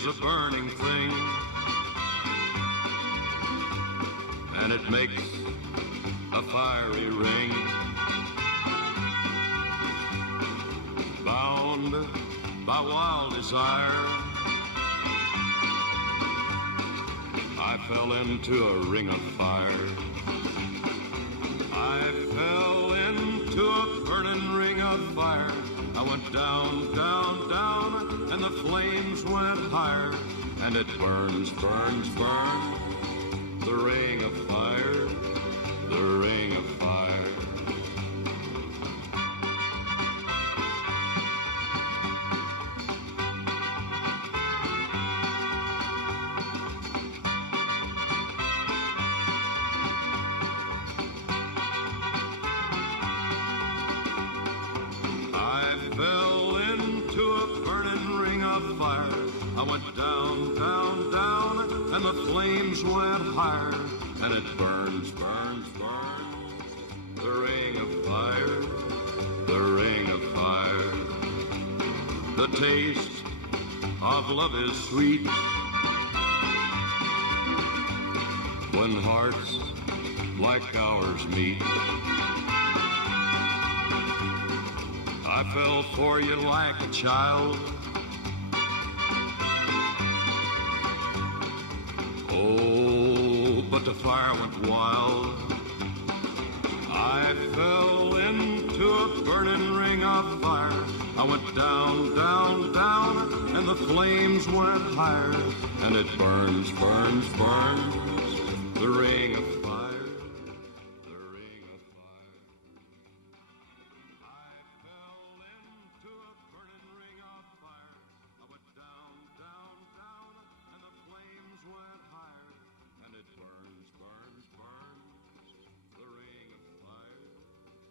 is a burning thing, and it makes a fiery ring. Bound by wild desire, I fell into a ring of fire. I fell into a burning ring of fire. I went down, down, down, and the flames went higher. And it burns, burns, burns, the ring of fire, the ring of fire. I went down, down, down, and the flames went higher, and it burns, burns, burns, the ring of fire, the ring of fire. The taste of love is sweet when hearts like ours meet. I fell for you like a child. Oh, but the fire went wild. I fell into a burning ring of fire. I went down, down, down, and the flames went higher. And it burns, burns, burns, the ring of fire, the ring of fire. I fell into a burning ring of fire. I went down, down, down, and the flames went higher. And it burns, burns, burns, the ring of fire, the ring of fire.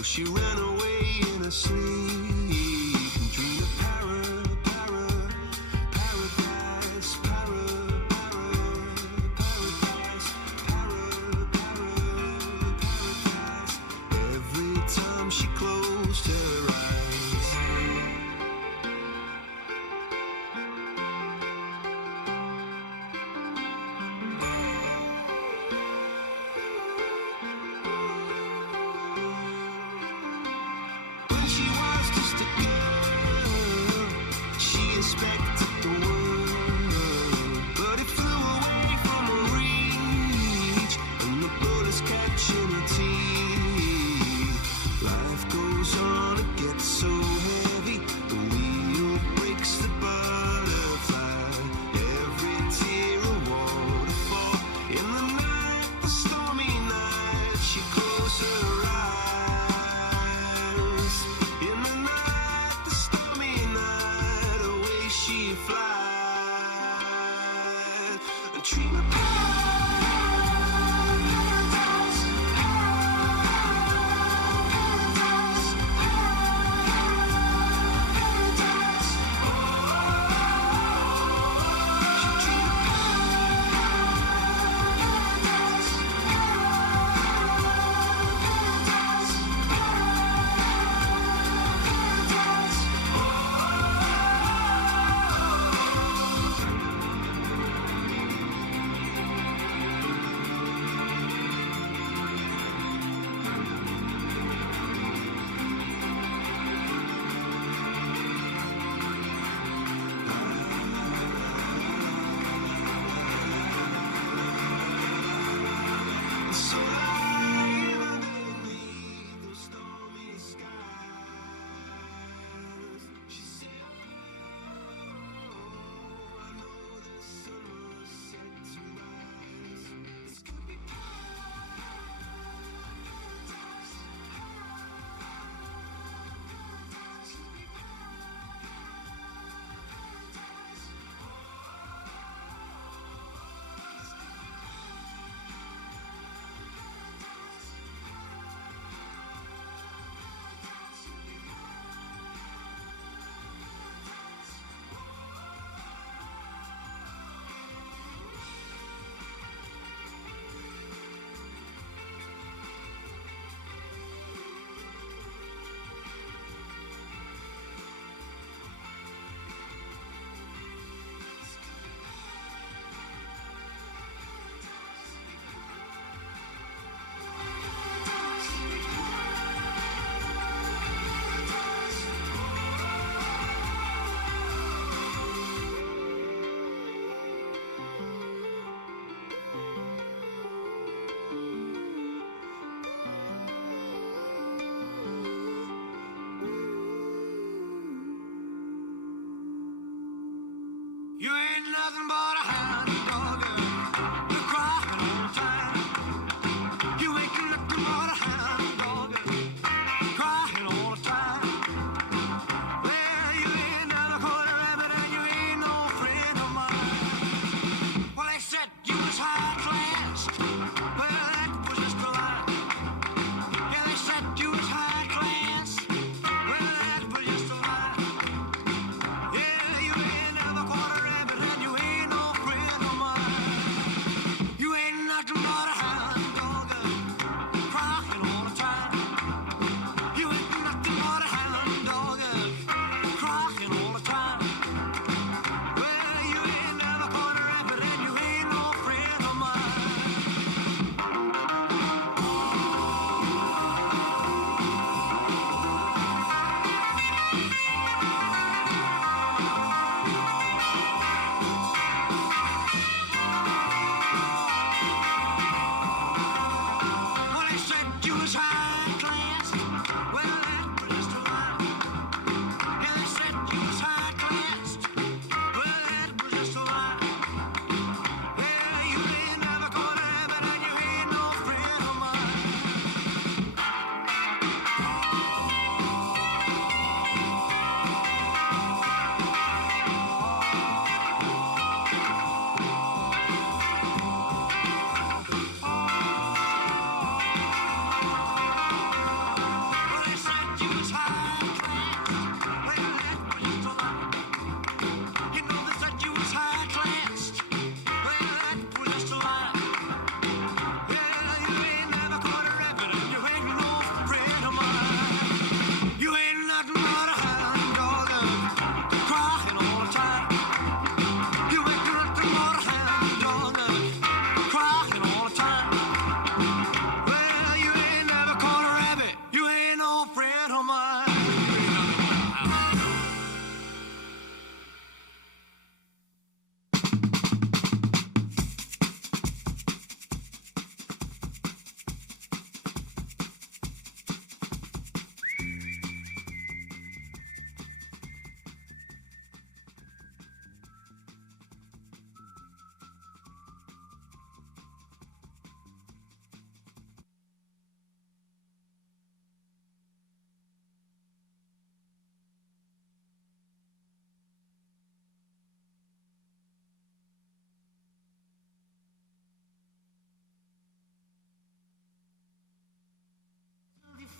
She ran away in her sleep and dreamed of paradise, paradise. Every time she closed her eyes. She was just a girl, she expected the world, but it flew away from her reach, and the bullets catching her teeth. Life goes on, it gets so heavy, the wheel breaks the butterfly, every tear a waterfall. In the night, the stormy night, she closed her eyes. In the night, the stormy night, away she flies. And dream of paradise, paradise. you was high class. Well, that was just a lie. Yeah, they said you was high class. Well, that was just a lie. Yeah, you ain't never gonna have it, and you ain't no friend of mine. Well, they said you was high class. Well, that was just a lie. You know they said you was high class. Well, that was just a lie. Yeah, you ain't never gonna rap it, and you ain't no friend of mine. You ain't nothing but a hound dog, crying all the time. You ain't nothing but a hound dog, crying all the time. Well, you ain't never caught a rabbit. You ain't no friend of mine.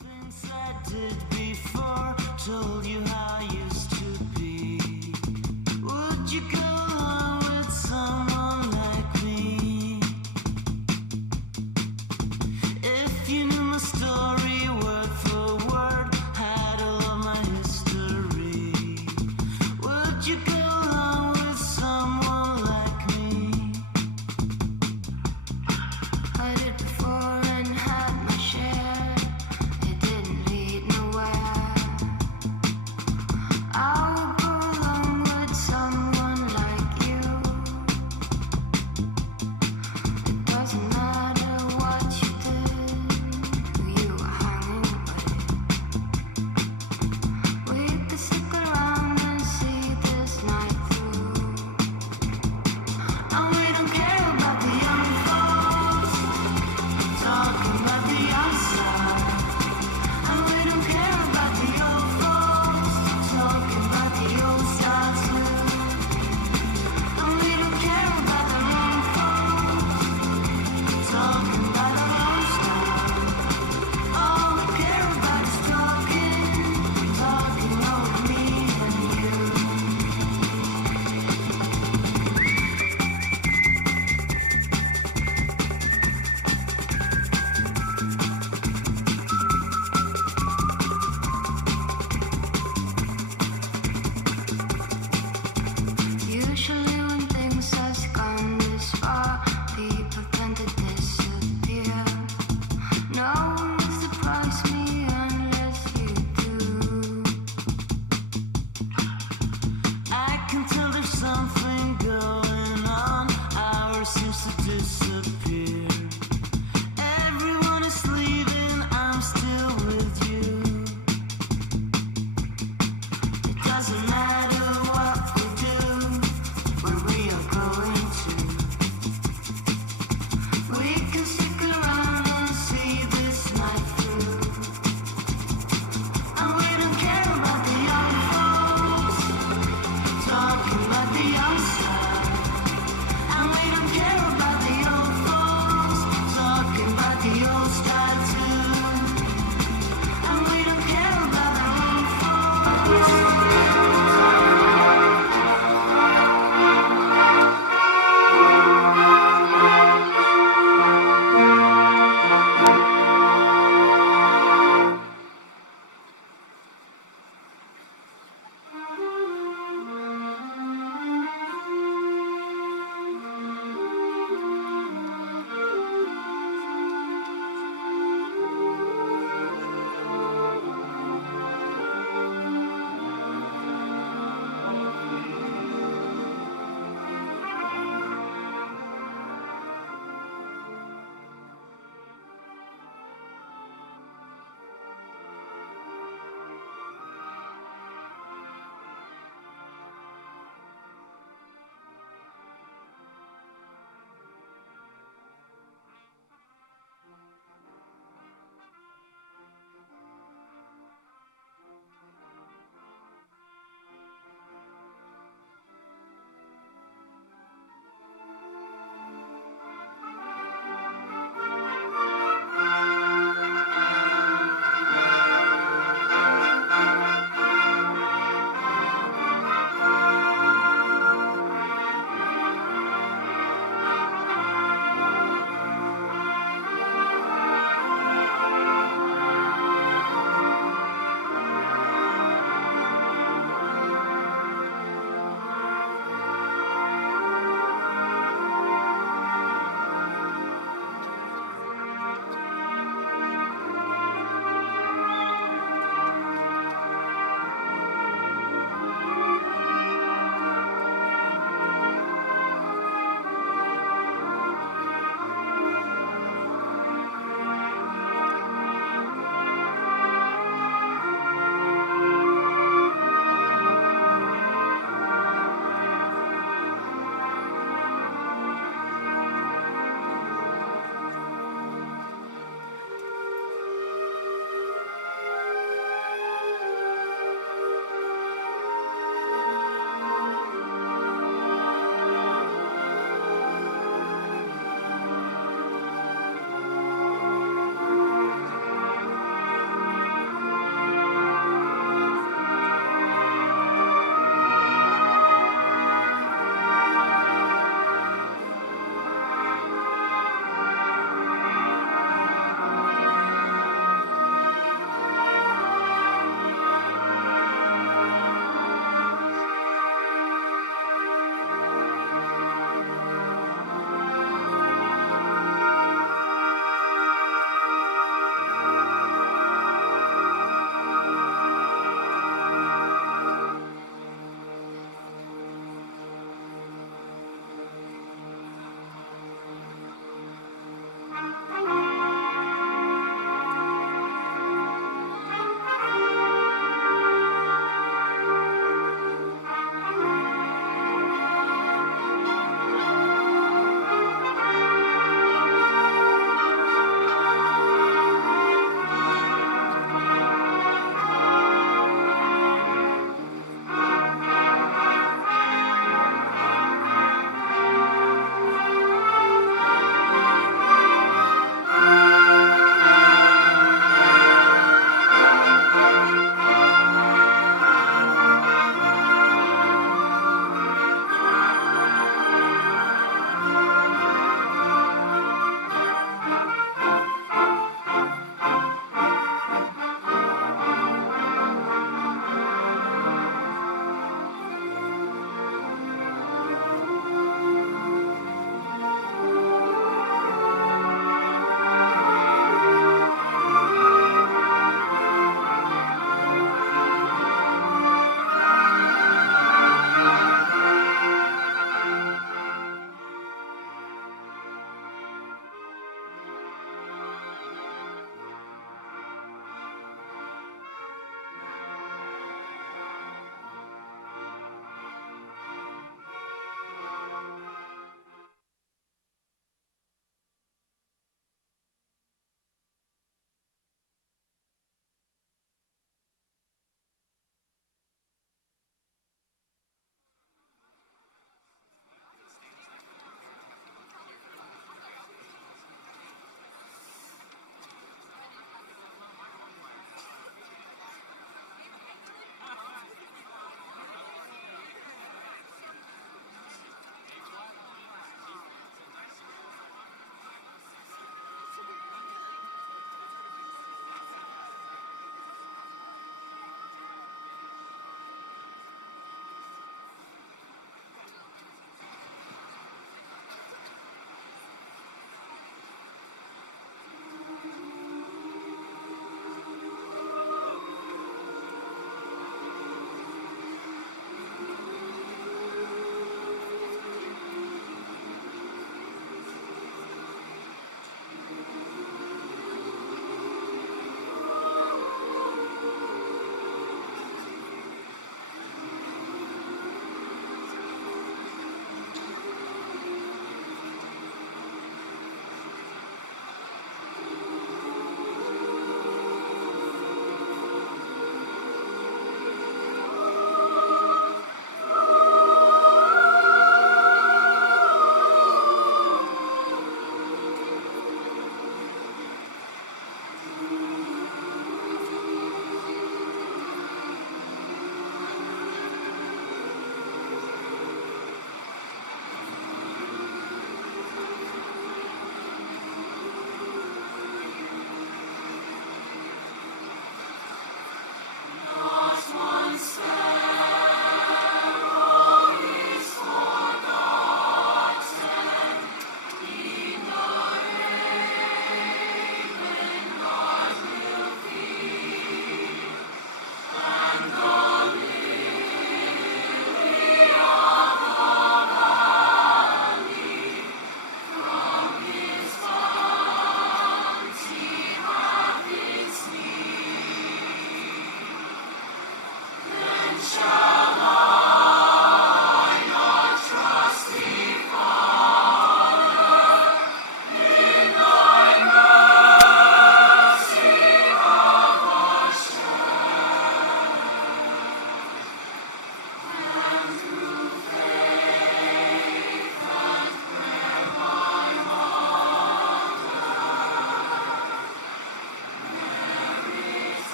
Things I did before, told you how I used to be. Would you go along with someone like me? If you knew my story word for word, had all of my history, would you go along with someone like me? I did before and had my share. It didn't lead nowhere. I would go along with someone like you. It doesn't matter what you did, who you were hanging with. We could stick around and see this night through. And we don't care about the young folks talking about the outside. And we don't care about the old folks talking about the old style too. And we don't care about the wrong folks talking about the wrong style. All we care about is talking over me and you. Usually when things has gone this far, people tend to disappear. No one will surprise me unless you do. I can tell there's something going on. Ours seems to disappear. Everyone is leaving, I'm still with you. It doesn't matter what we do, where we are going to. We can stick around and see this night through.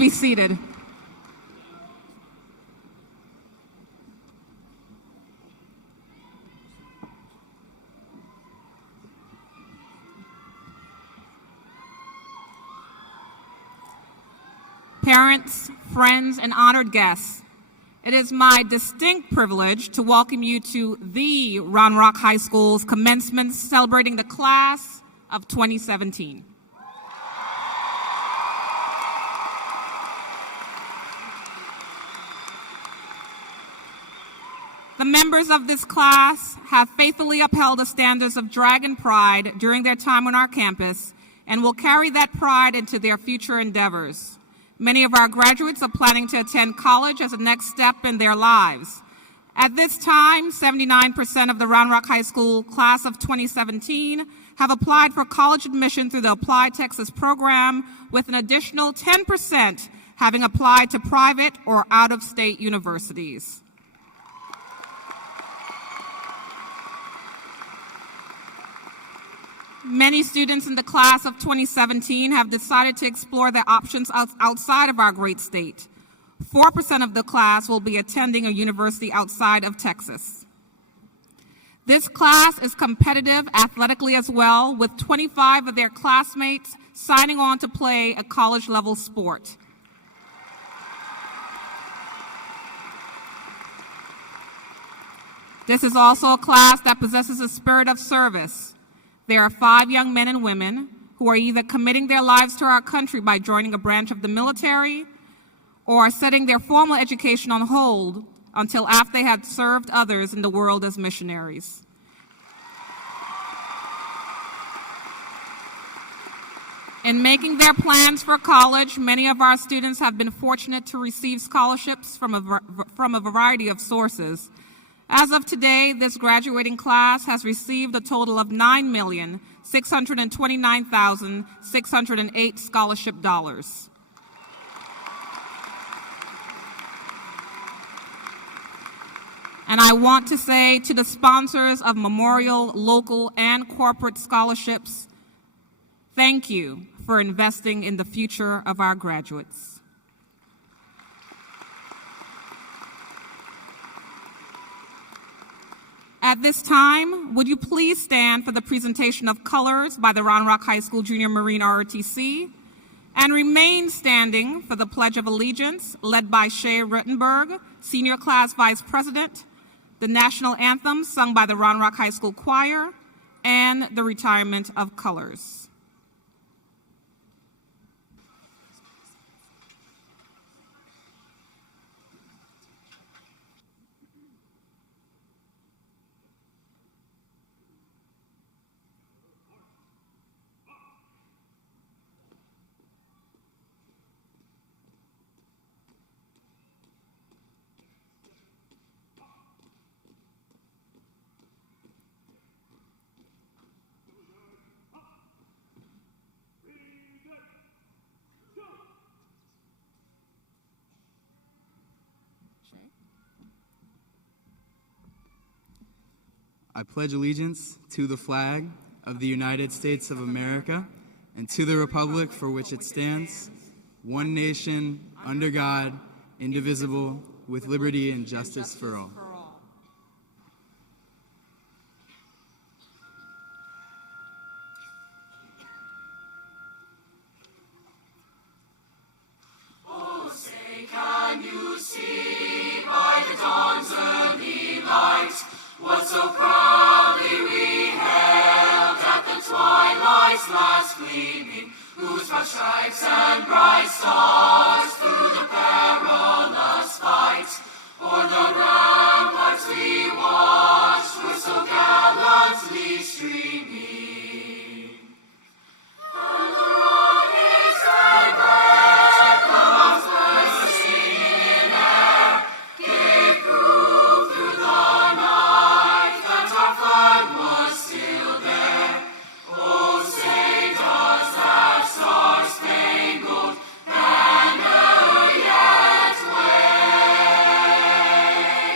be seated. Parents, friends, and honored guests, it is my distinct privilege to welcome you to the Round Rock High School's commencement celebrating the class of 2017. The members of this class have faithfully upheld the standards of Dragon Pride during their time on our campus and will carry that pride into their future endeavors. Many of our graduates are planning to attend college as a next step in their lives. At this time, 79% of the Round Rock High School class of 2017 have applied for college admission through the Apply Texas program, with an additional 10% having applied to private or out-of-state universities. Many students in the class of 2017 have decided to explore their options outside of our great state. 4% of the class will be attending a university outside of Texas. This class is competitive athletically as well, with 25 of their classmates signing on to play a college-level sport. This is also a class that possesses a spirit of service. There are 5 young men and women who are either committing their lives to our country by joining a branch of the military or are setting their formal education on hold until after they had served others in the world as missionaries. In making their plans for college, many of our students have been fortunate to receive scholarships from a variety of sources. As of today, this graduating class has received a total of $9,629,608 scholarship dollars. And I want to say to the sponsors of memorial, local, and corporate scholarships, thank you for investing in the future of our graduates. At this time, would you please stand for the presentation of colors by the Round Rock High School Junior Marine ROTC, and remain standing for the Pledge of Allegiance, led by Shea Ruttenberg, Senior Class Vice President, the National Anthem sung by the Round Rock High School Choir, and the retirement of colors. I pledge allegiance to the flag of the United States of America and to the republic for which it stands, one nation, under God, indivisible, with liberty and justice for all. Oh, say, can you see by the dawn's early light what so proudly we held at the twilight's last gleaming, whose broad stripes and bright stars through the perilous fight o'er the ramparts we watched were so gallantly streaming. And the rockets and breath bursting in air gave proof through the night that our flag was still there. Oh, say does that star-spangled banner yet wave?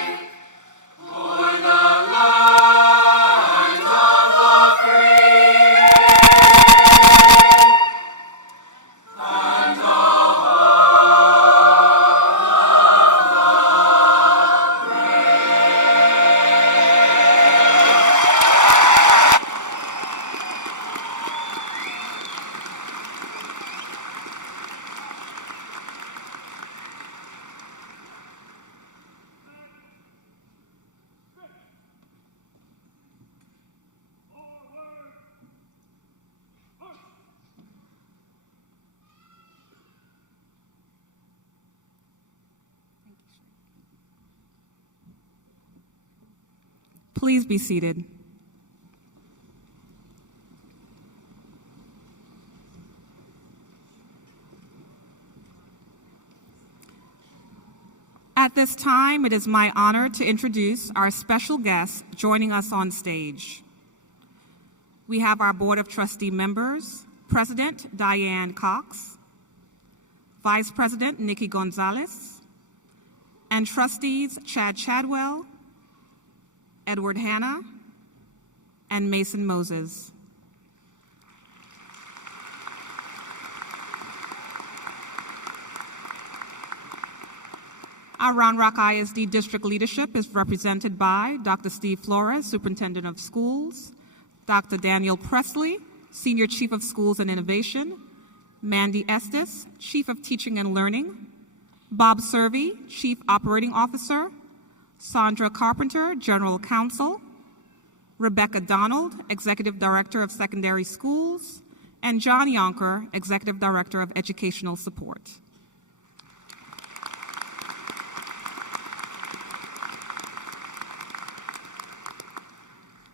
Please be seated. At this time, it is my honor to introduce our special guest joining us on stage. We have our Board of Trustee members, President Diane Cox, Vice President Nikki Gonzalez, and Trustees Chad Chadwell, Edward Hanna, and Mason Moses. Our Round Rock ISD District leadership is represented by Dr. Steve Flores, Superintendent of Schools, Dr. Daniel Presley, Senior Chief of Schools and Innovation, Mandy Estes, Chief of Teaching and Learning, Bob Servey, Chief Operating Officer, Sandra Carpenter, General Counsel, Rebecca Donald, Executive Director of Secondary Schools, and John Yonker, Executive Director of Educational Support.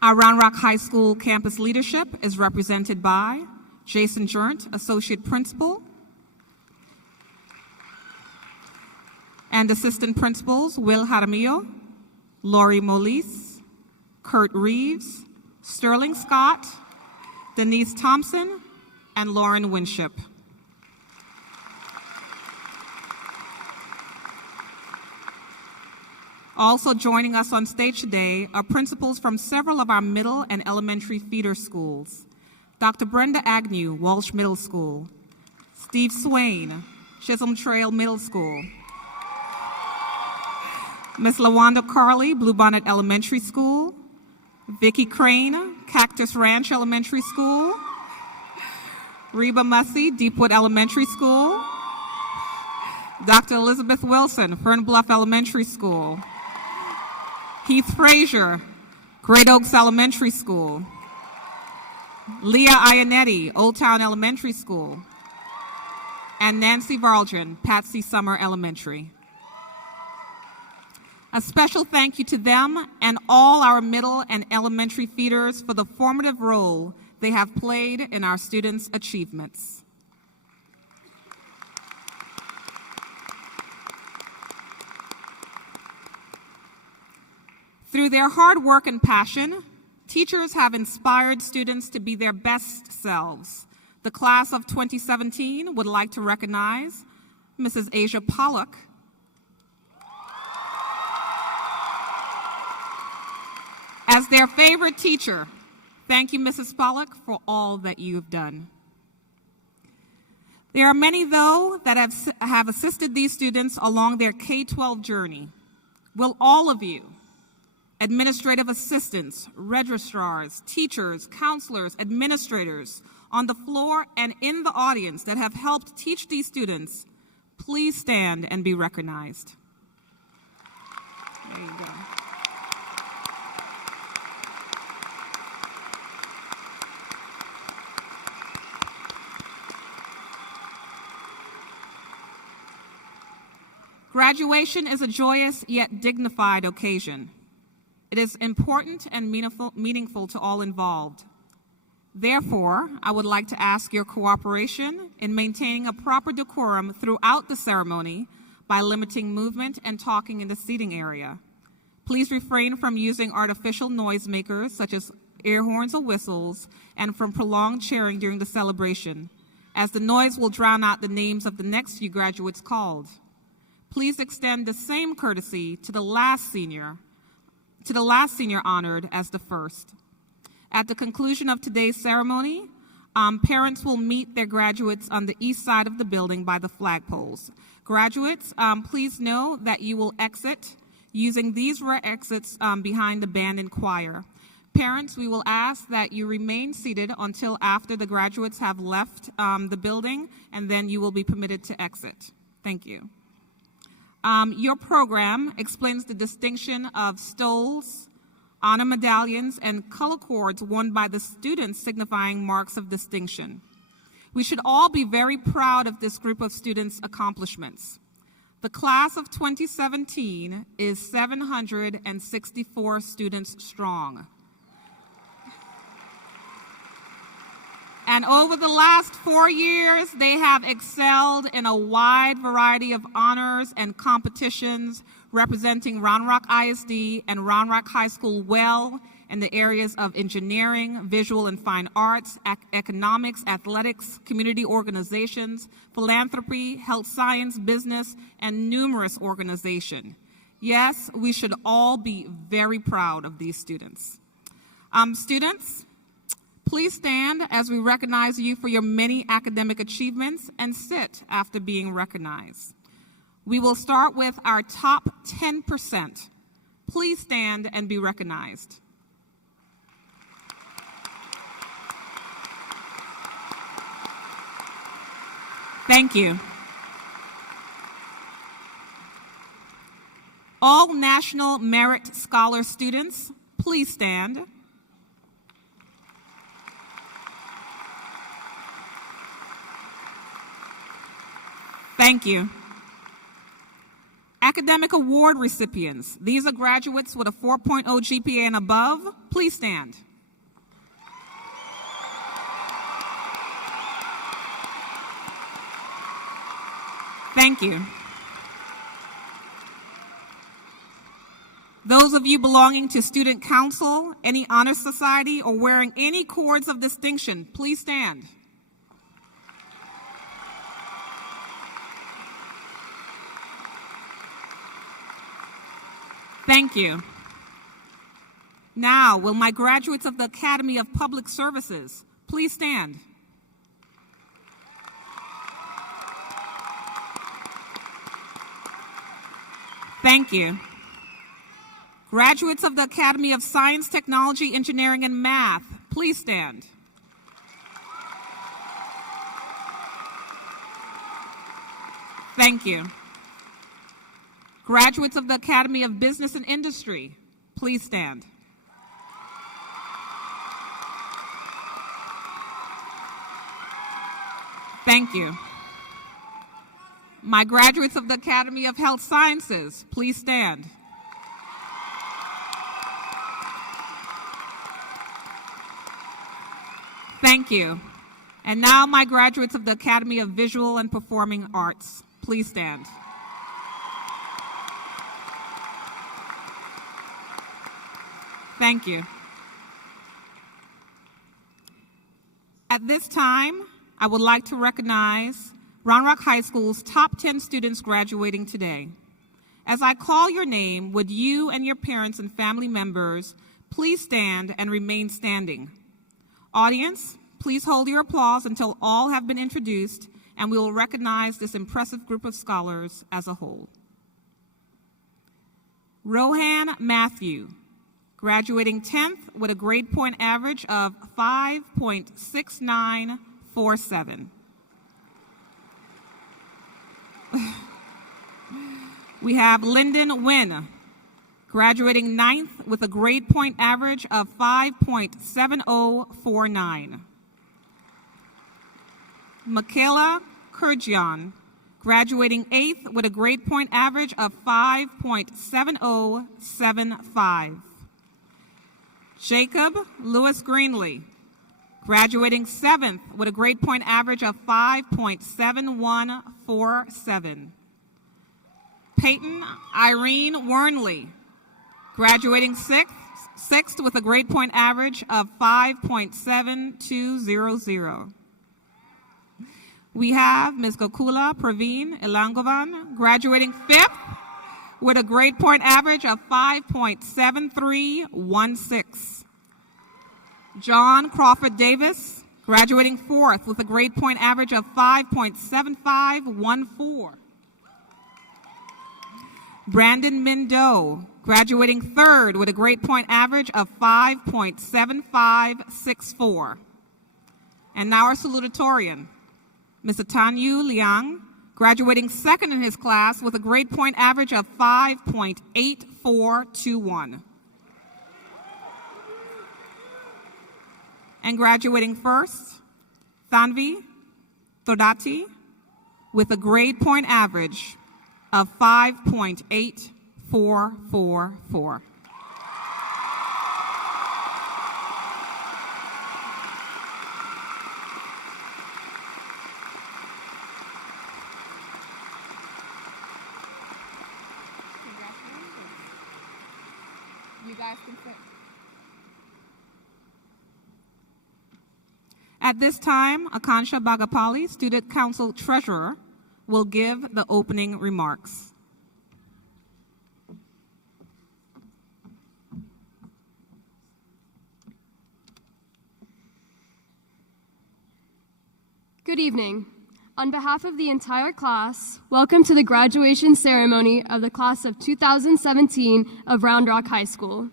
Our Round Rock High School campus leadership is represented by Jason Jurnt, Associate Principal, and Assistant Principals Will Jaramillo, Lori Molise, Kurt Reeves, Sterling Scott, Denise Thompson, and Lauren Winship. Also joining us on stage today are principals from several of our middle and elementary feeder schools. Dr. Brenda Agnew, Walsh Middle School. Steve Swain, Chisholm Trail Middle School. Ms. LaWanda Carley, Bluebonnet Elementary School. Vicki Crane, Cactus Ranch Elementary School. Reba Mussey, Deepwood Elementary School. Dr. Elizabeth Wilson, Fern Bluff Elementary School. Heath Frazier, Great Oaks Elementary School. Leah Ionetti, Old Town Elementary School. And Nancy Varldrin, Patsy Summer Elementary. A special thank you to them and all our middle and elementary feeders for the formative role they have played in our students' achievements. Through their hard work and passion, teachers have inspired students to be their best selves. The class of 2017 would like to recognize Mrs. Asia Pollock, as their favorite teacher. Thank you, Mrs. Pollock, for all that you have done. There are many, though, that have assisted these students along their K-12 journey. Will all of you, administrative assistants, registrars, teachers, counselors, administrators on the floor and in the audience that have helped teach these students, please stand and be recognized. There you go. Graduation is a joyous yet dignified occasion. It is important and meaningful to all involved. Therefore, I would like to ask your cooperation in maintaining a proper decorum throughout the ceremony by limiting movement and talking in the seating area. Please refrain from using artificial noisemakers such as air horns or whistles and from prolonged cheering during the celebration, as the noise will drown out the names of the next few graduates called. Please extend the same courtesy to the last senior honored as the first. At the conclusion of today's ceremony, parents will meet their graduates on the east side of the building by the flagpoles. Graduates, please know that you will exit using these rear exits behind the band and choir. Parents, we will ask that you remain seated until after the graduates have left the building, and then you will be permitted to exit. Thank you. Your program explains the distinction of stoles, honor medallions, and color cords worn by the students signifying marks of distinction. We should all be very proud of this group of students' accomplishments. The class of 2017 is 764 students strong. And over the last 4 years, they have excelled in a wide variety of honors and competitions representing Round Rock ISD and Round Rock High School well in the areas of engineering, visual and fine arts, economics, athletics, community organizations, philanthropy, health science, business, and numerous organizations. Yes, we should all be very proud of these students. Students, please stand as we recognize you for your many academic achievements and sit after being recognized. We will start with our top 10%. Please stand and be recognized. Thank you. All National Merit Scholar students, please stand. Thank you. Academic award recipients. These are graduates with a 4.0 GPA and above. Please stand. Thank you. Those of you belonging to Student Council, any honor society, or wearing any cords of distinction, please stand. Thank you. Now, will my graduates of the Academy of Public Services please stand? Thank you. Graduates of the Academy of Science, Technology, Engineering, and Math, please stand. Thank you. Graduates of the Academy of Business and Industry, please stand. Thank you. My graduates of the Academy of Health Sciences, please stand. Thank you. And now my graduates of the Academy of Visual and Performing Arts, please stand. Thank you. At this time, I would like to recognize Round Rock High School's top 10 students graduating today. As I call your name, would you and your parents and family members please stand and remain standing? Audience, please hold your applause until all have been introduced, and we will recognize this impressive group of scholars as a whole. Rohan Matthew, graduating 10th with a grade point average of 5.6947. We have Lyndon Nguyen, graduating 9th with a grade point average of 5.7049. Michaela Kurjian, graduating 8th with a grade point average of 5.7075. Jacob Lewis Greenlee, graduating 7th with a grade point average of 5.7147. Peyton Irene Wernley, graduating 6th with a grade point average of 5.7200. We have Ms. Gokula Praveen Elangovan, graduating 5th with a grade point average of 5.7316. John Crawford Davis, graduating 4th with a grade point average of 5.7514. Brandon Mindow, graduating 3rd with a grade point average of 5.7564. And now our salutatorian, Mr. Tanyu Liang, graduating 2nd in his class with a grade point average of 5.8421. And graduating 1st, Thanvi Thodati, with a grade point average of 5.8444. You guys can sit. At this time, Akansha Bagapali, Student Council Treasurer, will give the opening remarks. Good evening. On behalf of the entire class, welcome to the graduation ceremony of the class of 2017 of Round Rock High School.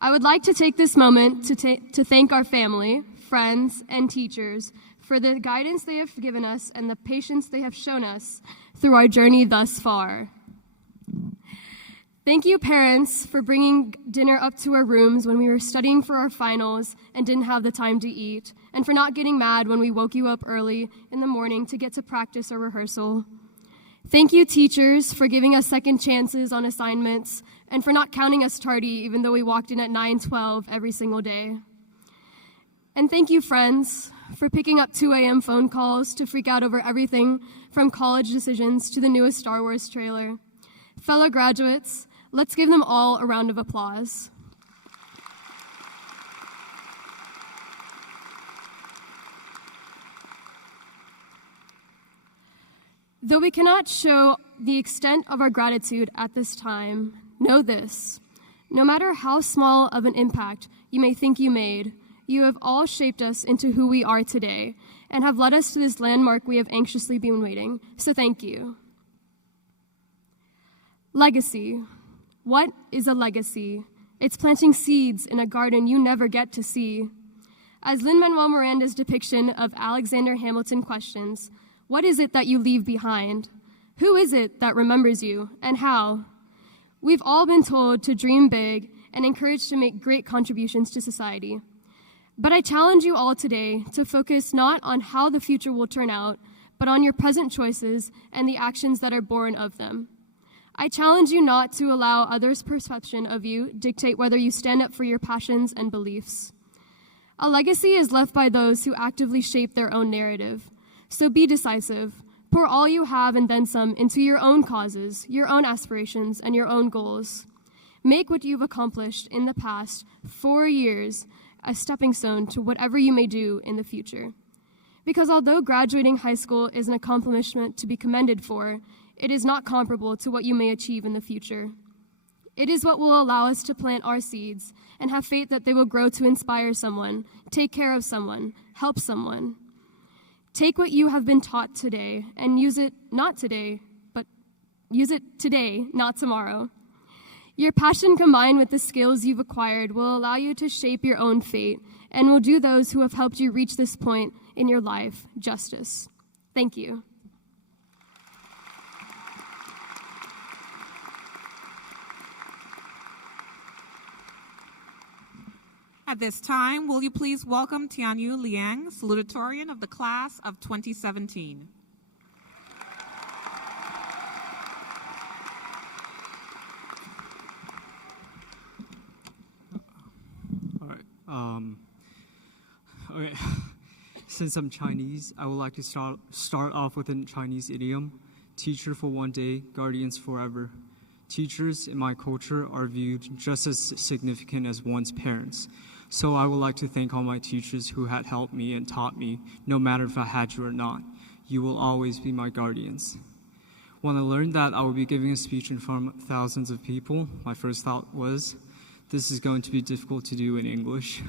I would like to take this moment to thank our family, friends, and teachers for the guidance they have given us and the patience they have shown us through our journey thus far. Thank you, parents, for bringing dinner up to our rooms when we were studying for our finals and didn't have the time to eat, and for not getting mad when we woke you up early in the morning to get to practice or rehearsal. Thank you, teachers, for giving us second chances on assignments and for not counting us tardy even though we walked in at 9:12 every single day. And thank you, friends, for picking up 2 a.m. phone calls to freak out over everything from college decisions to the newest Star Wars trailer. Fellow graduates, let's give them all a round of applause. Though we cannot show the extent of our gratitude at this time, know this: no matter how small of an impact you may think you made, you have all shaped us into who we are today and have led us to this landmark we have anxiously been waiting. So thank you. Legacy. What is a legacy? It's planting seeds in a garden you never get to see. As Lin-Manuel Miranda's depiction of Alexander Hamilton questions, what is it that you leave behind? Who is it that remembers you, and how? We've all been told to dream big and encouraged to make great contributions to society. But I challenge you all today to focus not on how the future will turn out, but on your present choices and the actions that are born of them. I challenge you not to allow others' perception of you dictate whether you stand up for your passions and beliefs. A legacy is left by those who actively shape their own narrative. So be decisive. Pour all you have and then some into your own causes, your own aspirations, and your own goals. Make what you've accomplished in the past 4 years a stepping stone to whatever you may do in the future. Because although graduating high school is an accomplishment to be commended for, it is not comparable to what you may achieve in the future. It is what will allow us to plant our seeds and have faith that they will grow to inspire someone, take care of someone, help someone. Take what you have been taught today and use it not today, but use it today, not tomorrow. Your passion combined with the skills you've acquired will allow you to shape your own fate and will do those who have helped you reach this point in your life justice. Thank you. At this time, will you please welcome Tianyu Liang, salutatorian of the class of 2017. Okay. Since I'm Chinese, I would like to start off with a Chinese idiom: teacher for one day, guardians forever. Teachers in my culture are viewed just as significant as one's parents. So I would like to thank all my teachers who had helped me and taught me, no matter if I had you or not. You will always be my guardians. When I learned that I would be giving a speech in front of thousands of people, my first thought was, this is going to be difficult to do in English.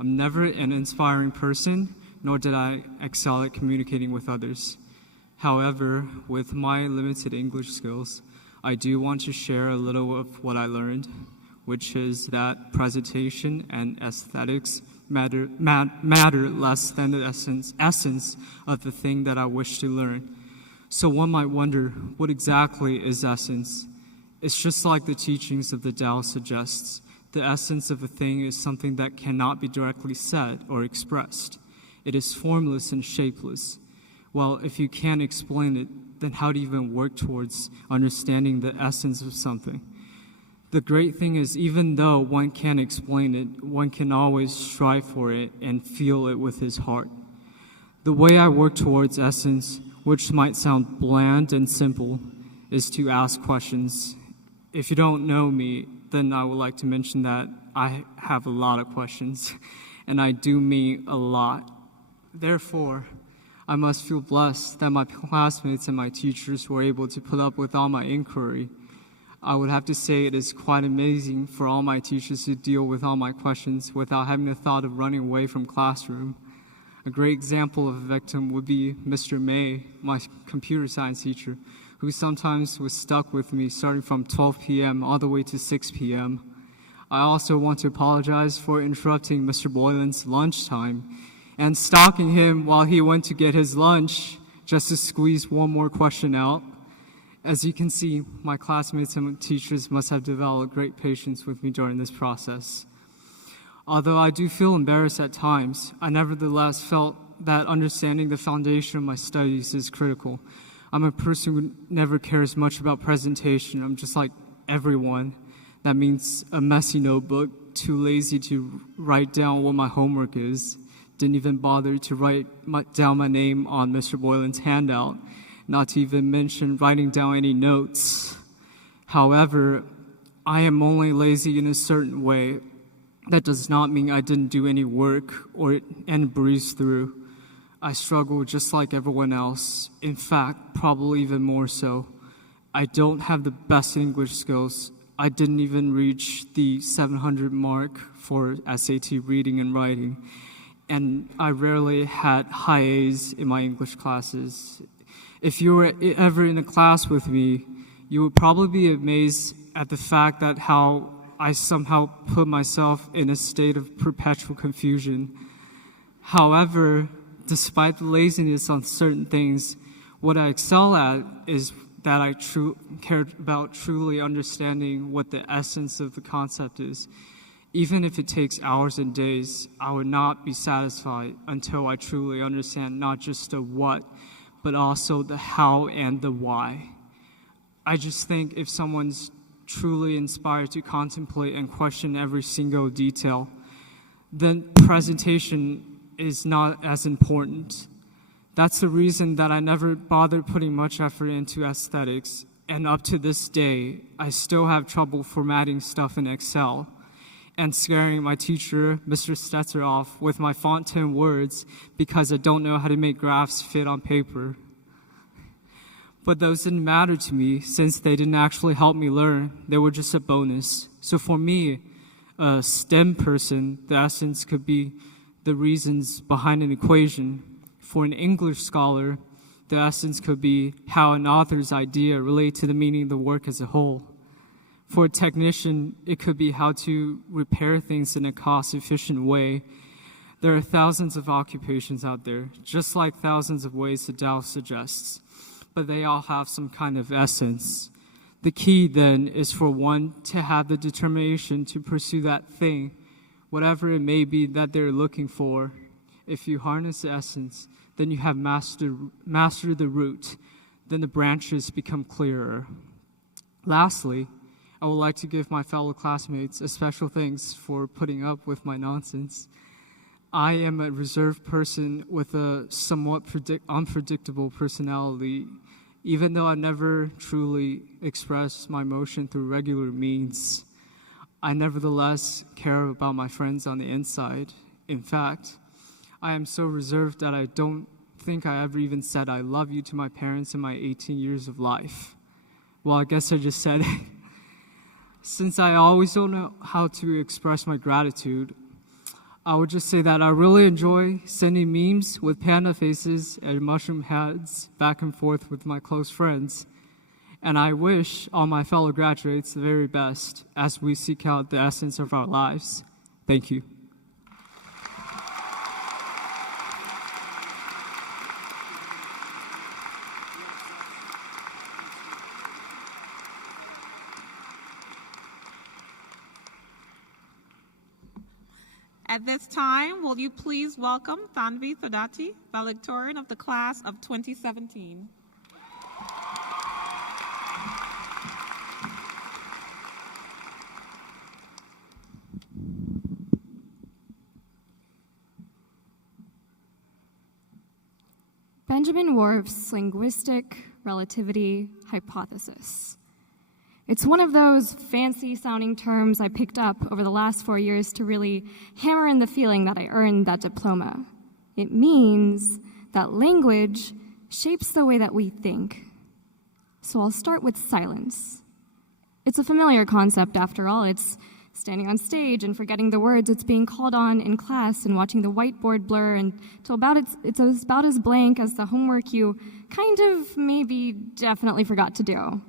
I'm never an inspiring person, nor did I excel at communicating with others. However, with my limited English skills, I do want to share a little of what I learned, which is that presentation and aesthetics matter less than the essence of the thing that I wish to learn. So one might wonder, what exactly is essence? It's just like the teachings of the Tao suggests. The essence of a thing is something that cannot be directly said or expressed. It is formless and shapeless. Well, if you can't explain it, then how to even work towards understanding the essence of something. The great thing is, even though one can't explain it, one can always strive for it and feel it with his heart. The way I work towards essence, which might sound bland and simple, is to ask questions. If you don't know me, then I would like to mention that I have a lot of questions, and I do mean a lot. Therefore, I must feel blessed that my classmates and my teachers were able to put up with all my inquiry. I would have to say it is quite amazing for all my teachers to deal with all my questions without having the thought of running away from classroom. A great example of a victim would be Mr. May, my computer science teacher, who sometimes was stuck with me starting from 12 p.m. all the way to 6 p.m. I also want to apologize for interrupting Mr. Boylan's lunchtime and stalking him while he went to get his lunch just to squeeze one more question out. As you can see, my classmates and teachers must have developed great patience with me during this process. Although I do feel embarrassed at times, I nevertheless felt that understanding the foundation of my studies is critical. I'm a person who never cares much about presentation. I'm just like everyone. That means a messy notebook, too lazy to write down what my homework is, didn't even bother to write down my name on Mr. Boylan's handout, not to even mention writing down any notes. However, I am only lazy in a certain way. That does not mean I didn't do any work and breeze through. I struggle just like everyone else. In fact, probably even more so. I don't have the best English skills. I didn't even reach the 700 mark for SAT reading and writing. And I rarely had high A's in my English classes. If you were ever in a class with me, you would probably be amazed at the fact that how I somehow put myself in a state of perpetual confusion. However, despite the laziness on certain things, what I excel at is that I cared about truly understanding what the essence of the concept is. Even if it takes hours and days, I would not be satisfied until I truly understand not just the what, but also the how and the why. I just think if someone's truly inspired to contemplate and question every single detail, then presentation is not as important. That's the reason that I never bothered putting much effort into aesthetics, and up to this day, I still have trouble formatting stuff in Excel and scaring my teacher, Mr. Stetzer, off with my Fontaine words because I don't know how to make graphs fit on paper. But those didn't matter to me since they didn't actually help me learn. They were just a bonus. So for me, a STEM person, the essence could be the reasons behind an equation. For an English scholar, the essence could be how an author's idea relates to the meaning of the work as a whole. For a technician, it could be how to repair things in a cost-efficient way. There are thousands of occupations out there, just like thousands of ways the Tao suggests, but they all have some kind of essence. The key, then, is for one to have the determination to pursue that thing, whatever it may be that they're looking for. If you harness the essence, then you have mastered the root. Then the branches become clearer. Lastly, I would like to give my fellow classmates a special thanks for putting up with my nonsense. I am a reserved person with a somewhat unpredictable personality. Even though I never truly express my emotion through regular means, I nevertheless care about my friends on the inside. In fact, I am so reserved that I don't think I ever even said I love you to my parents in my 18 years of life. Well, I guess I just said it. Since I always don't know how to express my gratitude, I would just say that I really enjoy sending memes with panda faces and mushroom heads back and forth with my close friends. And I wish all my fellow graduates the very best as we seek out the essence of our lives. Thank you. At this time, will you please welcome Thanvi Thodati, valedictorian of the class of 2017. Benjamin Whorf's linguistic relativity hypothesis. It's one of those fancy-sounding terms I picked up over the last 4 years to really hammer in the feeling that I earned that diploma. It means that language shapes the way that we think. So I'll start with silence. It's a familiar concept, after all. It's standing on stage and forgetting the words it's being called on in class and watching the whiteboard blur until it's about as blank as the homework you kind of maybe definitely forgot to do.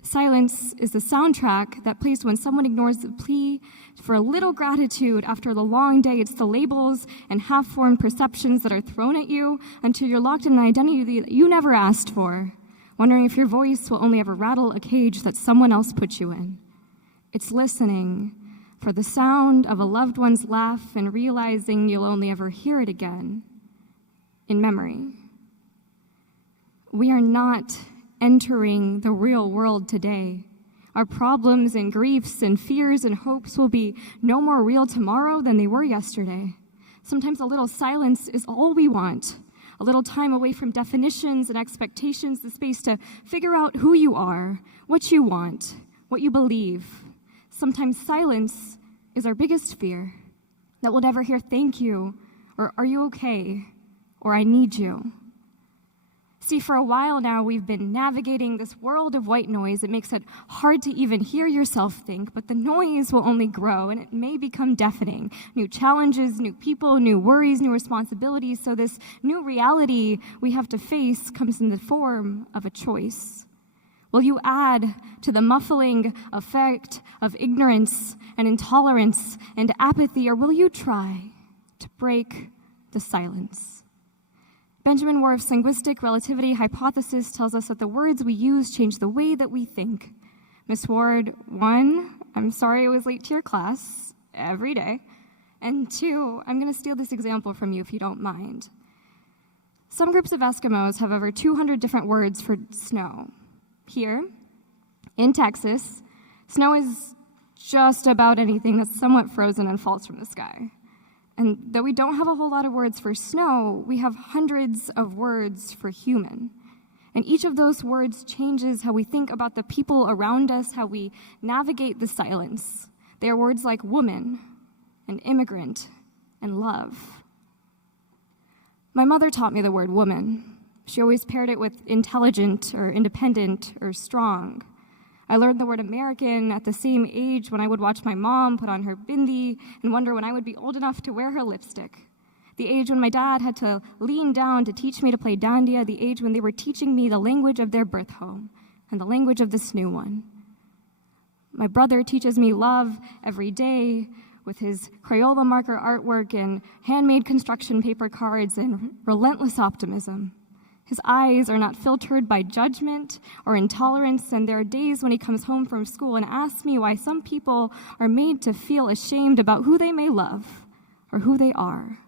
Silence is the soundtrack that plays when someone ignores the plea for a little gratitude after the long day. It's the labels and half-formed perceptions that are thrown at you until you're locked in an identity that you never asked for, wondering if your voice will only ever rattle a cage that someone else put you in. It's listening for the sound of a loved one's laugh and realizing you'll only ever hear it again in memory. We are not entering the real world today. Our problems and griefs and fears and hopes will be no more real tomorrow than they were yesterday. Sometimes a little silence is all we want. A little time away from definitions and expectations, the space to figure out who you are, what you want, what you believe. Sometimes silence is our biggest fear, that we'll never hear thank you, or are you okay, or I need you. See, for a while now, we've been navigating this world of white noise. It makes it hard to even hear yourself think, but the noise will only grow, and it may become deafening. New challenges, new people, new worries, new responsibilities. So this new reality we have to face comes in the form of a choice. Will you add to the muffling effect of ignorance and intolerance and apathy, or will you try to break the silence? Benjamin Whorf's linguistic relativity hypothesis tells us that the words we use change the way that we think. Miss Ward, 1, I'm sorry I was late to your class every day. And 2, I'm going to steal this example from you if you don't mind. Some groups of Eskimos have over 200 different words for snow. Here, in Texas, snow is just about anything that's somewhat frozen and falls from the sky. And though we don't have a whole lot of words for snow, we have hundreds of words for human. And each of those words changes how we think about the people around us, how we navigate the silence. They are words like woman and immigrant and love. My mother taught me the word woman. She always paired it with intelligent or independent or strong. I learned the word American at the same age when I would watch my mom put on her bindi and wonder when I would be old enough to wear her lipstick. The age when my dad had to lean down to teach me to play dandiya, the age when they were teaching me the language of their birth home and the language of this new one. My brother teaches me love every day with his Crayola marker artwork and handmade construction paper cards and relentless optimism. His eyes are not filtered by judgment or intolerance, and there are days when he comes home from school and asks me why some people are made to feel ashamed about who they may love or who they are.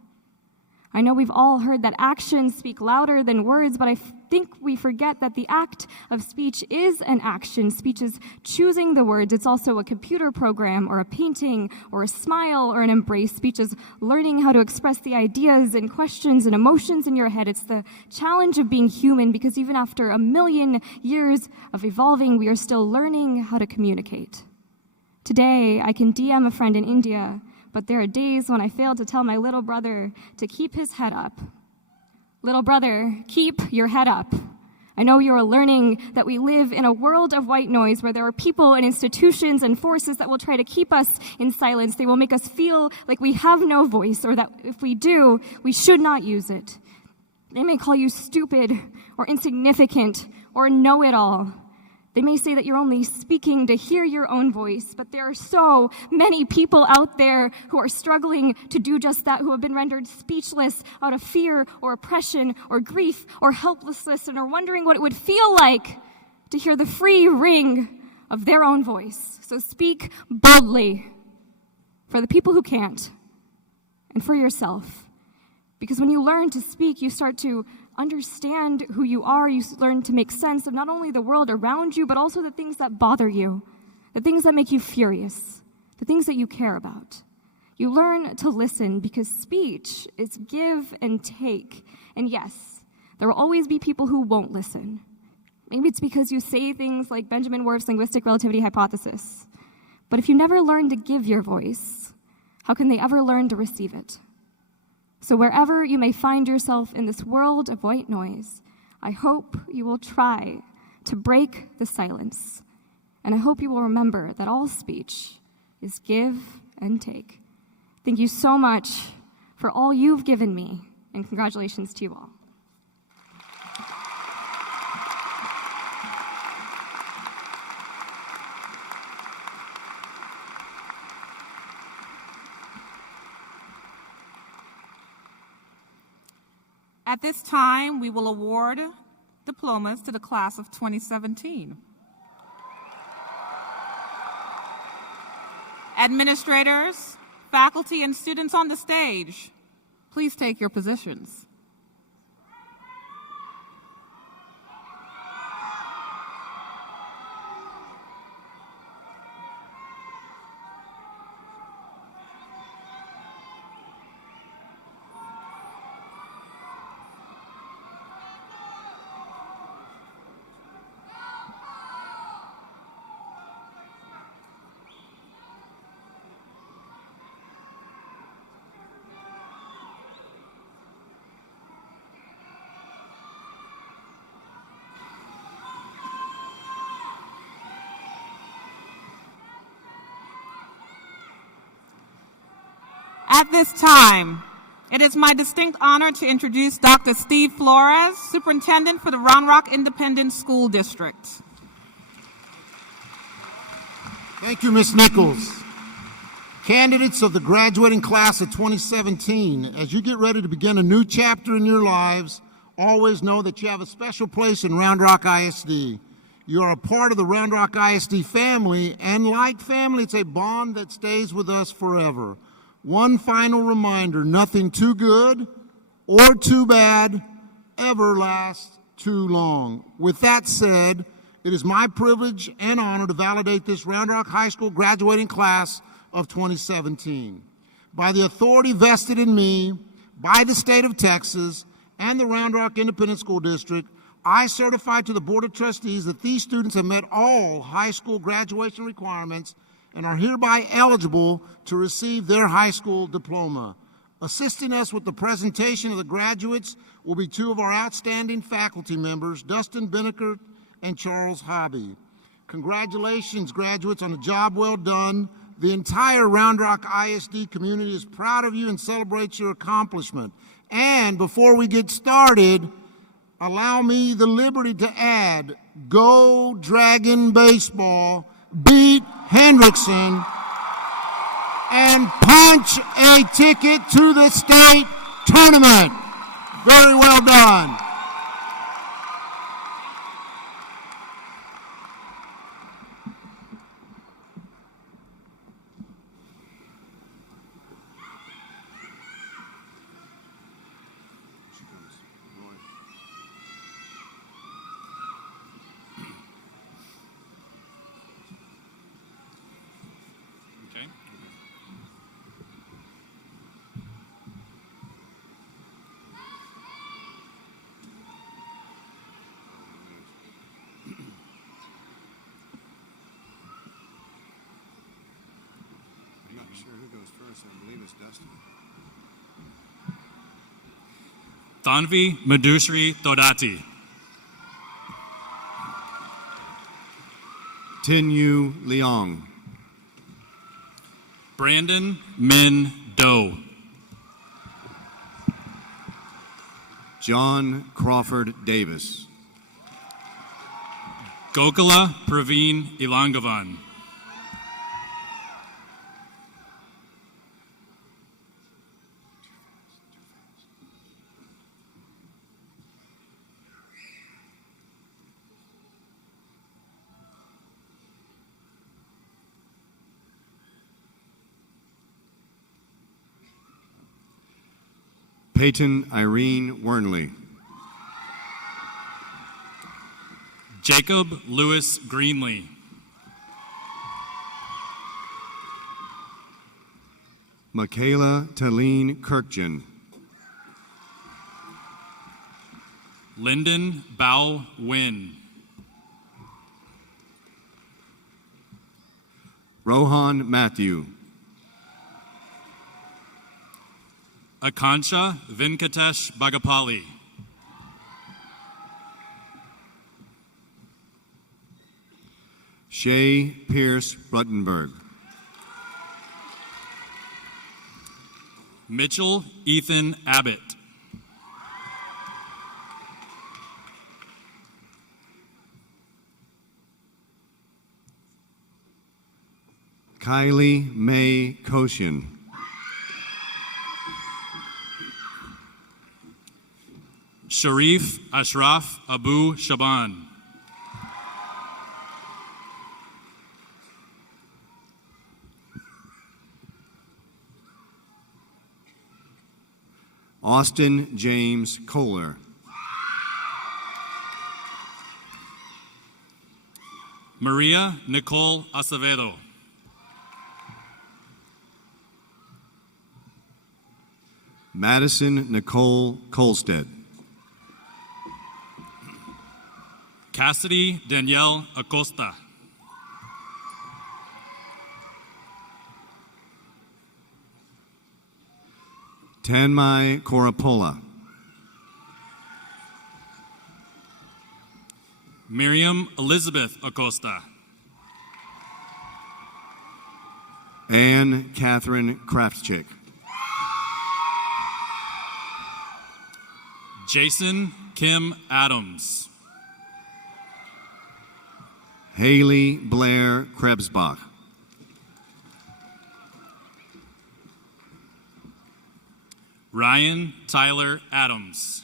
I know we've all heard that actions speak louder than words, but I think we forget that the act of speech is an action. Speech is choosing the words. It's also a computer program or a painting or a smile or an embrace. Speech is learning how to express the ideas and questions and emotions in your head. It's the challenge of being human, because even after 1 million years of evolving, we are still learning how to communicate. Today, I can DM a friend in India, but there are days when I fail to tell my little brother to keep his head up. Little brother, keep your head up. I know you're learning that we live in a world of white noise where there are people and institutions and forces that will try to keep us in silence. They will make us feel like we have no voice, or that if we do, we should not use it. They may call you stupid or insignificant or know-it-all. They may say that you're only speaking to hear your own voice, but there are so many people out there who are struggling to do just that, who have been rendered speechless out of fear or oppression or grief or helplessness, and are wondering what it would feel like to hear the free ring of their own voice. So speak boldly for the people who can't, and for yourself. Because when you learn to speak, you start to understand who you are. You learn to make sense of not only the world around you, but also the things that bother you, the things that make you furious, the things that you care about. You learn to listen, because speech is give and take. And yes, There will always be people who won't listen. Maybe it's because you say things like Benjamin Worf's linguistic relativity hypothesis. But if you never learn to give your voice, how can they ever learn to receive it? So wherever you may find yourself in this world of white noise, I hope you will try to break the silence. And I hope you will remember that all speech is give and take. Thank you so much for all you've given me, and congratulations to you all. At this time, we will award diplomas to the class of 2017. Administrators, faculty, and students on the stage, please take your positions. At this time, it is my distinct honor to introduce Dr. Steve Flores, Superintendent for the Round Rock Independent School District. Thank you, Ms. Nichols. Candidates of the graduating class of 2017, as you get ready to begin a new chapter in your lives, always know that you have a special place in Round Rock ISD. You are a part of the Round Rock ISD family, and like family, it's a bond that stays with us forever. One final reminder, nothing too good or too bad ever lasts too long. With that said, it is my privilege and honor to validate this Round Rock High School graduating class of 2017. By the authority vested in me by the state of Texas and the Round Rock Independent School District, I certify to the Board of Trustees that these students have met all high school graduation requirements and are hereby eligible to receive their high school diploma. Assisting us with the presentation of the graduates will be two of our outstanding faculty members, Dustin Benniker and Charles Hobby. Congratulations, graduates, on a job well done. The entire Round Rock ISD community is proud of you and celebrates your accomplishment. And before we get started, allow me the liberty to add, go Dragon Baseball, beat Hendrickson, and punch a ticket to the state tournament. Very well done. Tanvi Madhusri Todati. Tinyu Leong. Brandon Min Do. John Crawford Davis. Gokula Praveen Ilangavan. Peyton Irene Wernley. Jacob Lewis Greenlee. Michaela Talene Kirkjian. Lyndon Bao Win. Rohan Matthew. Akansha Venkatesh Bagapali. Shay Pierce Ruttenberg. Mitchell Ethan Abbott. Kylie Mae Koshin. Sharif Ashraf Abu Shaban. Austin James Kohler. Maria Nicole Acevedo. Madison Nicole Kolstead. Cassidy Danielle Acosta. Tanmai Korapola. Miriam Elizabeth Acosta. Anne Catherine Kraftchick. Jason Kim Adams. Haley Blair Krebsbach. Ryan Tyler Adams.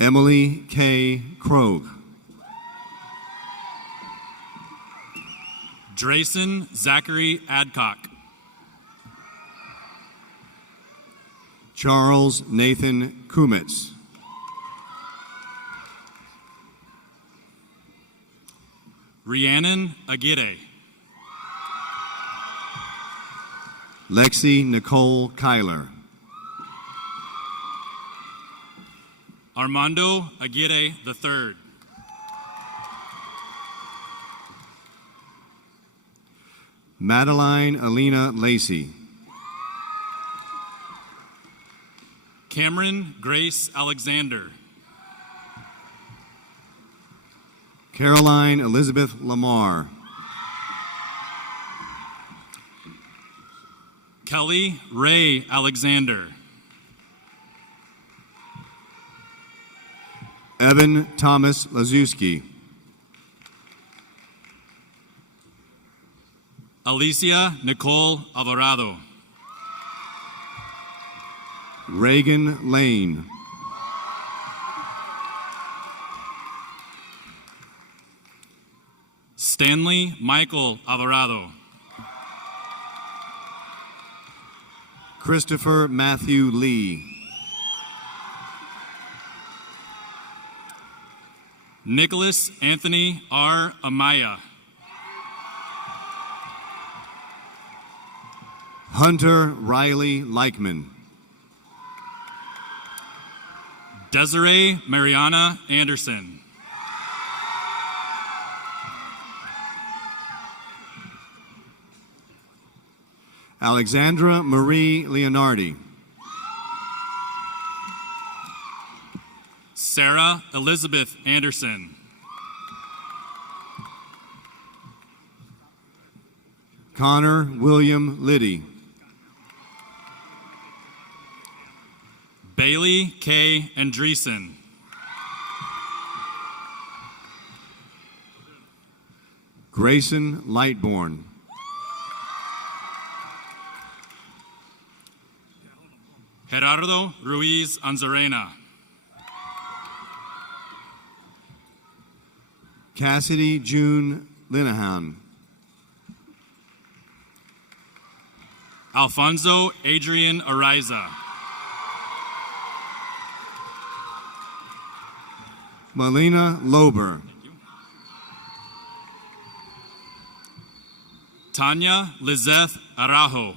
Emily K. Krogh. Drayson Zachary Adcock. Charles Nathan Kumitz. Rhiannon Aguirre. Lexi Nicole Kyler. Armando Aguirre III. Madeline Alina Lacey. Cameron Grace Alexander. Caroline Elizabeth Lamar. Kelly Ray Alexander. Evan Thomas Lazuski. Alicia Nicole Alvarado. Reagan Lane. Stanley Michael Alvarado. Christopher Matthew Lee. Nicholas Anthony R. Amaya. Hunter Riley Leichman. Desiree Mariana Anderson. Alexandra Marie Leonardi. Sarah Elizabeth Anderson. Connor William Liddy. Bailey K. Andreessen. Grayson Lightborn. Gerardo Ruiz Anzarena. Cassidy June Linehan. Alfonso Adrian Ariza. Melina Lober. Tanya Lizeth Arajo.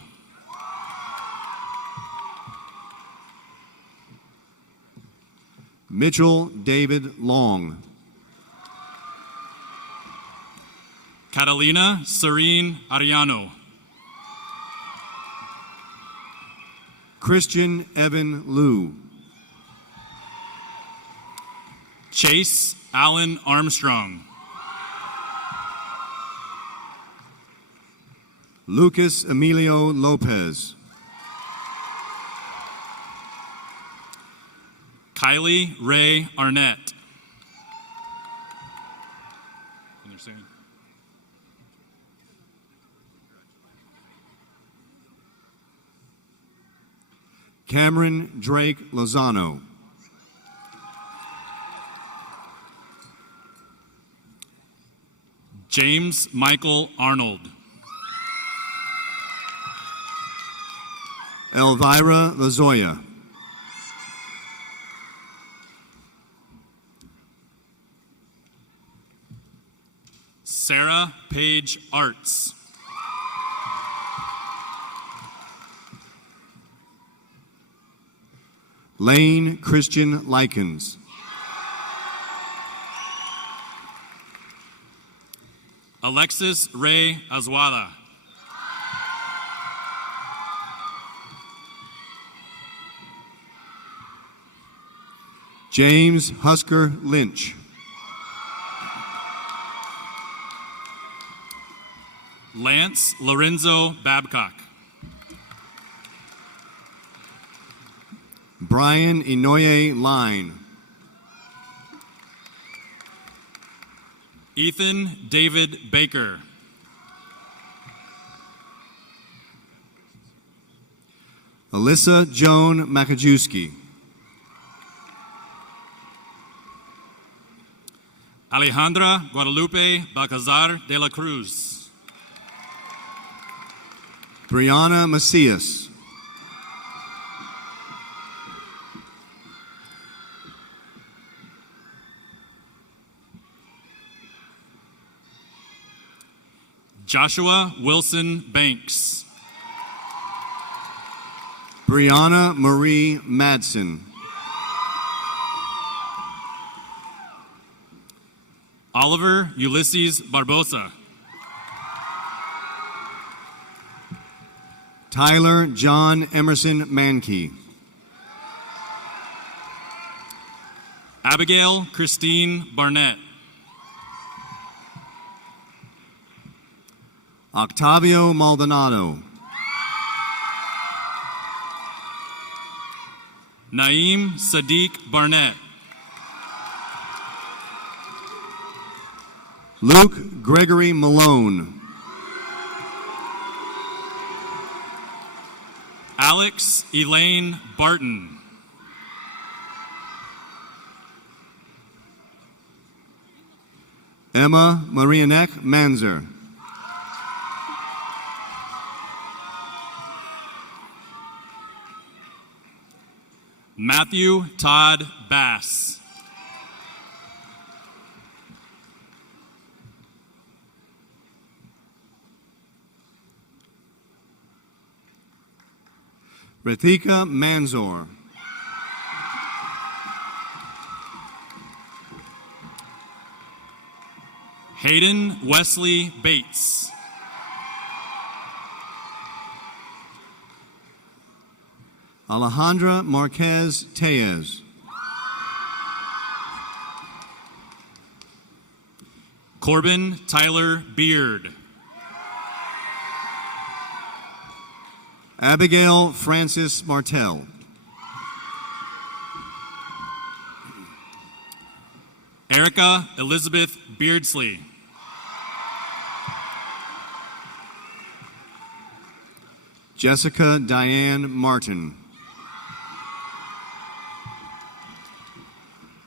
Mitchell David Long. Catalina Serene Ariano. Christian Evan Liu. Chase Allen Armstrong. Lucas Emilio Lopez. Kylie Ray Arnett. Cameron Drake Lozano. James Michael Arnold. Elvira Lazoya. Sarah Page Arts. Lane Christian Likens. Alexis Ray Azuada. James Husker Lynch. Lance Lorenzo Babcock. Brian Inoye Line. Ethan David Baker. Alyssa Joan Makajewski. Alejandra Guadalupe Balcazar de la Cruz. Brianna Macias. Joshua Wilson Banks. Brianna Marie Madsen. Oliver Ulysses Barbosa. Tyler John Emerson Mankey. Abigail Christine Barnett. Octavio Maldonado. Naeem Sadiq Barnett. Luke Gregory Malone. Alex Elaine Barton. Emma Marianek Manzer. Matthew Todd Bass. Rathika Manzor. Hayden Wesley Bates. Alejandra Marquez Tellez. Corbin Tyler Beard. Abigail Francis Martell. Erica Elizabeth Beardsley. Jessica Diane Martin.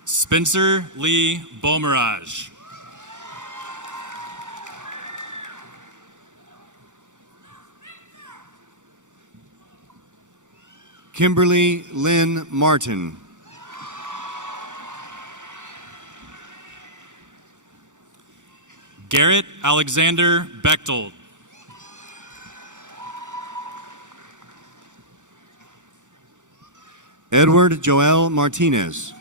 Spencer Lee Beaumirage. Kimberly Lynn Martin. Garrett Alexander Bechtold. Edward Joel Martinez.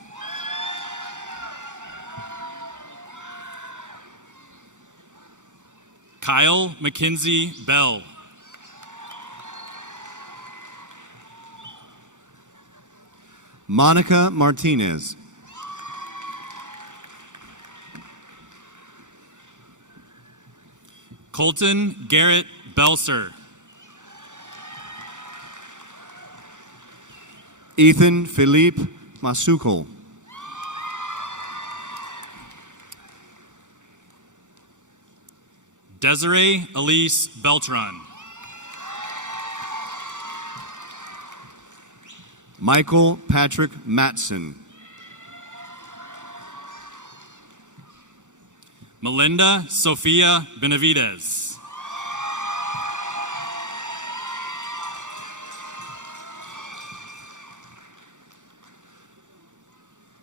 Kyle Mackenzie Bell. Monica Martinez. Colton Garrett Belser. Ethan Philippe Masukal. Desiree Elise Beltran. Michael Patrick Matson. Melinda Sofia Benavides.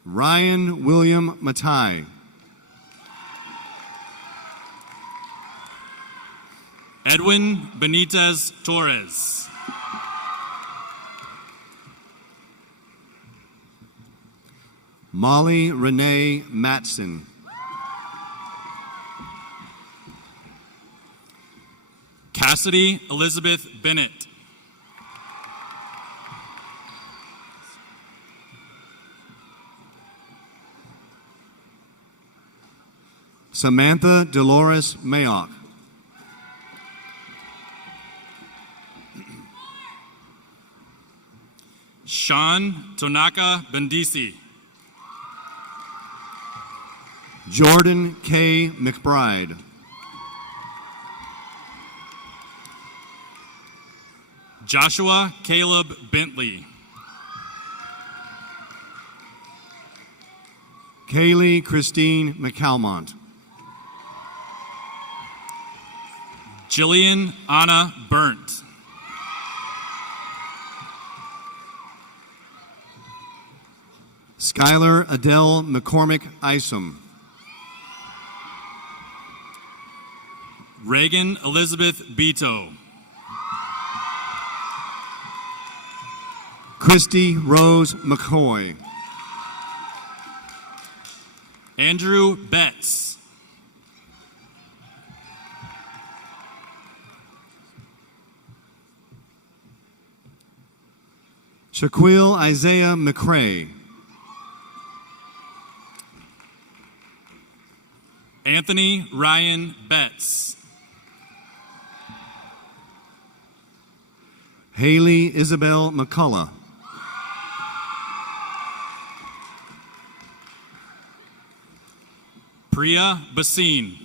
Ryan William Matai. Edwin Benitez Torres. Molly Renee Matson. Cassidy Elizabeth Bennett. Samantha Dolores Mayock. Sean Tonaka Bendisi. Jordan K. McBride. Joshua Caleb Bentley. Kaylee Christine McCalmont. Jillian Anna Burnt. Skylar Adele McCormick Isom. Reagan Elizabeth Beto. Christy Rose McCoy. Andrew Betts. Shaquille Isaiah McCrae. Anthony Ryan Betts. Haley Isabel McCullough. Priya Basine.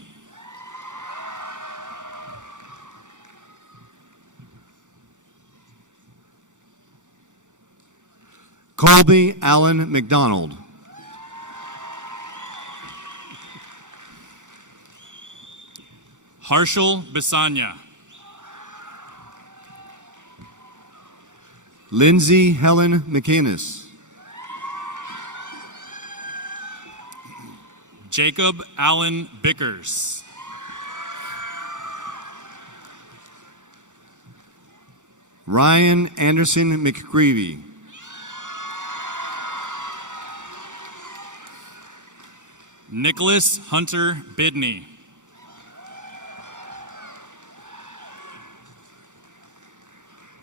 Colby Allen McDonald. Harshal Bisanya. Lindsay Helen McInnes. Jacob Allen Bickers. Ryan Anderson McGreevy. Nicholas Hunter Bidney.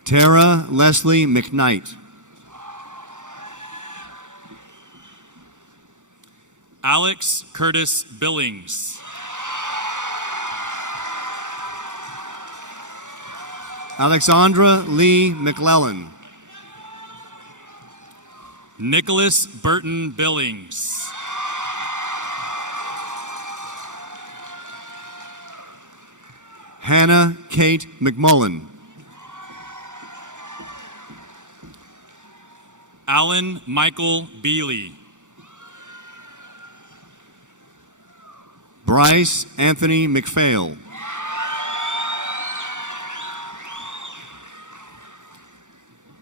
Tara Leslie McKnight. Alex Curtis Billings. Alexandra Lee McClellan. Nicholas Burton Billings. Hannah Kate McMullen. Alan Michael Beely. Bryce Anthony McPhail.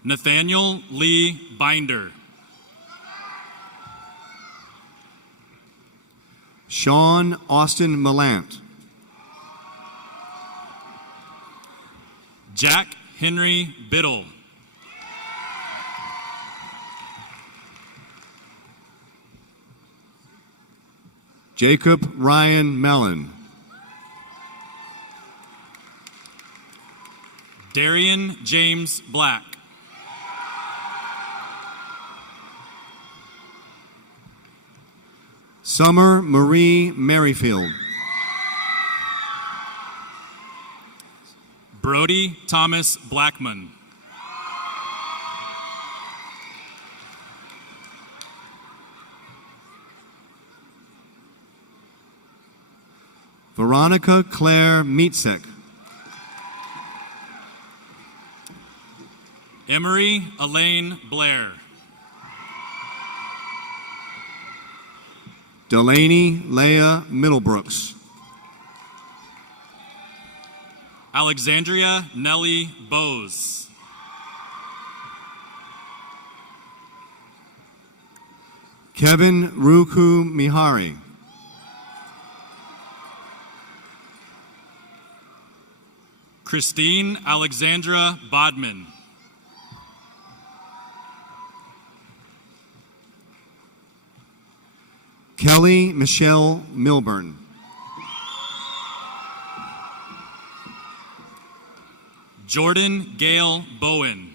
Nathaniel Lee Binder. Sean Austin Millant. Jack Henry Biddle. Jacob Ryan Mellon. Darian James Black. Summer Marie Merrifield. Brody Thomas Blackman. Veronica Claire Mietzek. Emery Elaine Blair. Delaney Leah Middlebrooks. Alexandria Nellie Bose. Kevin Ruku Mihari. Christine Alexandra Bodman. Kelly Michelle Milburn. Jordan Gale Bowen.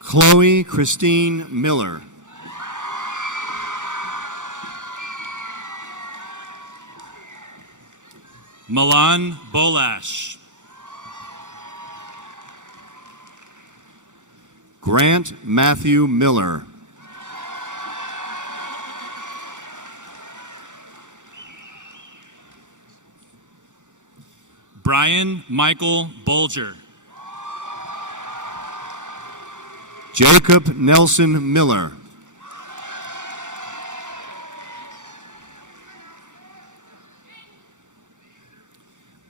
Chloe Christine Miller. Milan Bolash. Grant Matthew Miller. Brian Michael Bolger. Jacob Nelson Miller.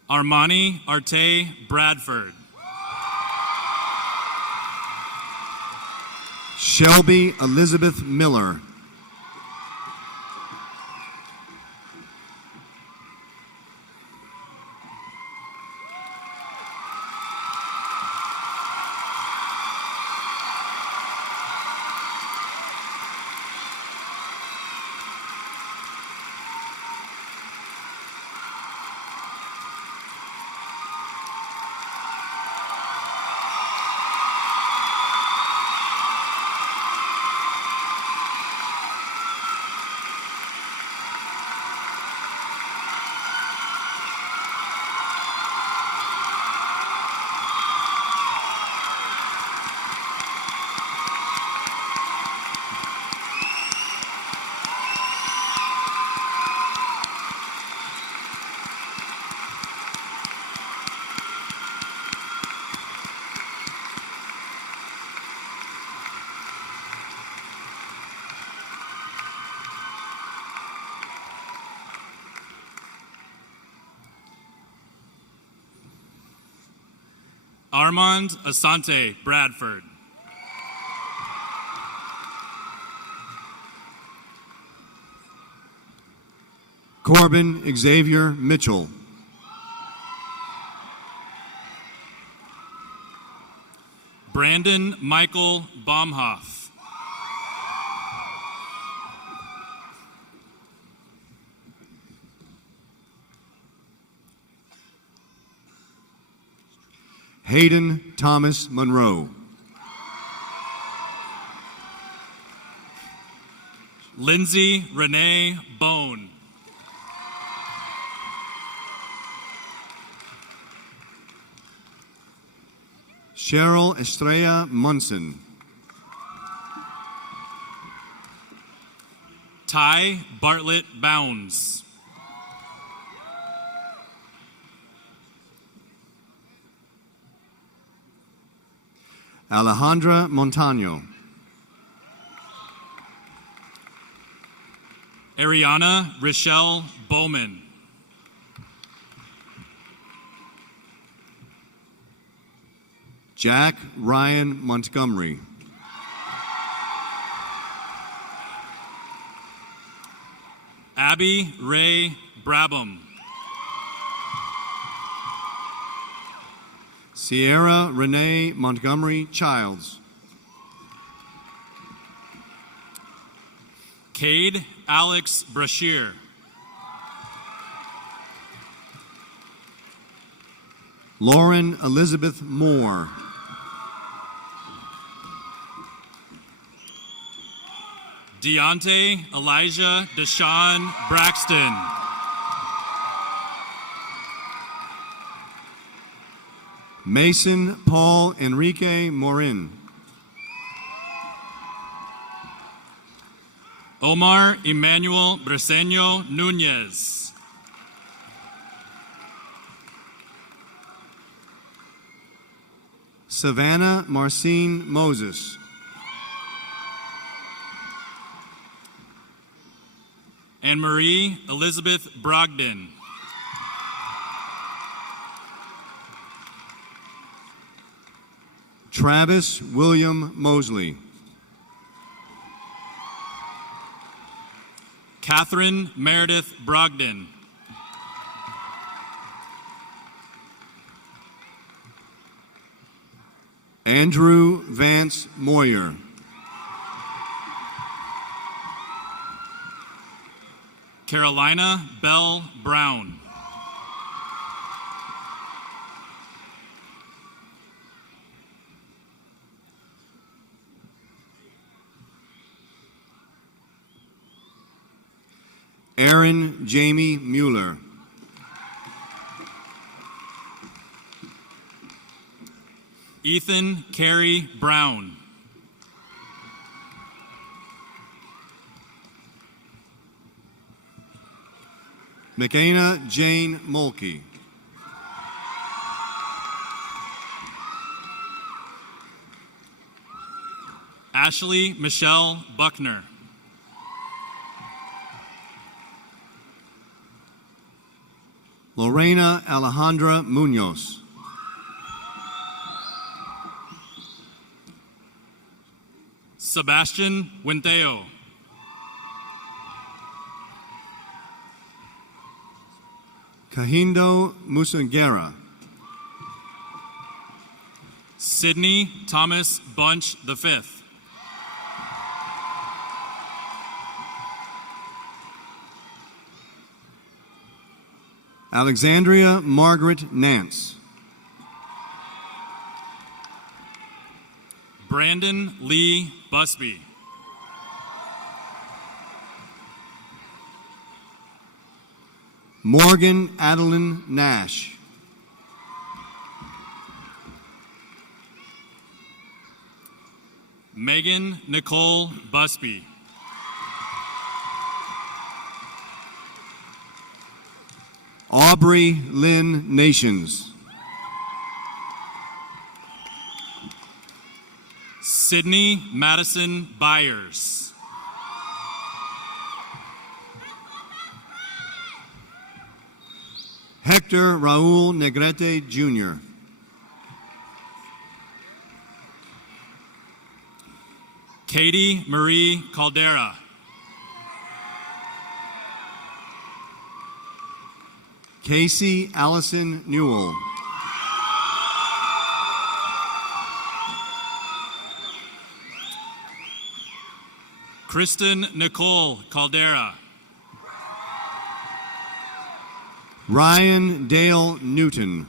Armani Arte Bradford. Shelby Elizabeth Miller. Armand Asante Bradford. Corbin Xavier Mitchell. Brandon Michael Baumhoff. Hayden Thomas Monroe. Lindsay Renee Bone. Cheryl Estrella Munson. Ty Bartlett Bounds. Alejandra Montano. Ariana Rochelle Bowman. Jack Ryan Montgomery. Abby Ray Brabham. Sierra Renee Montgomery Childs. Cade Alex Brashear. Lauren Elizabeth Moore. Deontay Elijah Deshaun Braxton. Mason Paul Enrique Morin. Omar Emmanuel Briseño Nunez. Savannah Marcine Moses. Anne-Marie Elizabeth Brogdon. Travis William Mosley. Catherine Meredith Brogdon. Andrew Vance Moyer. Carolina Bell Brown. Aaron Jamie Mueller. Ethan Carey Brown. McAna Jane Mulkey. Ashley Michelle Buckner. Lorena Alejandra Munoz. Sebastian Winteo. Kahindo Musangera. Sidney Thomas Bunch V. Alexandria Margaret Nance. Brandon Lee Busby. Morgan Adeline Nash. Megan Nicole Busby. Aubrey Lynn Nations. Sydney Madison Byers. Hector Raul Negrete Jr. Katie Marie Caldera. Casey Allison Newell. Kristen Nicole Caldera. Ryan Dale Newton.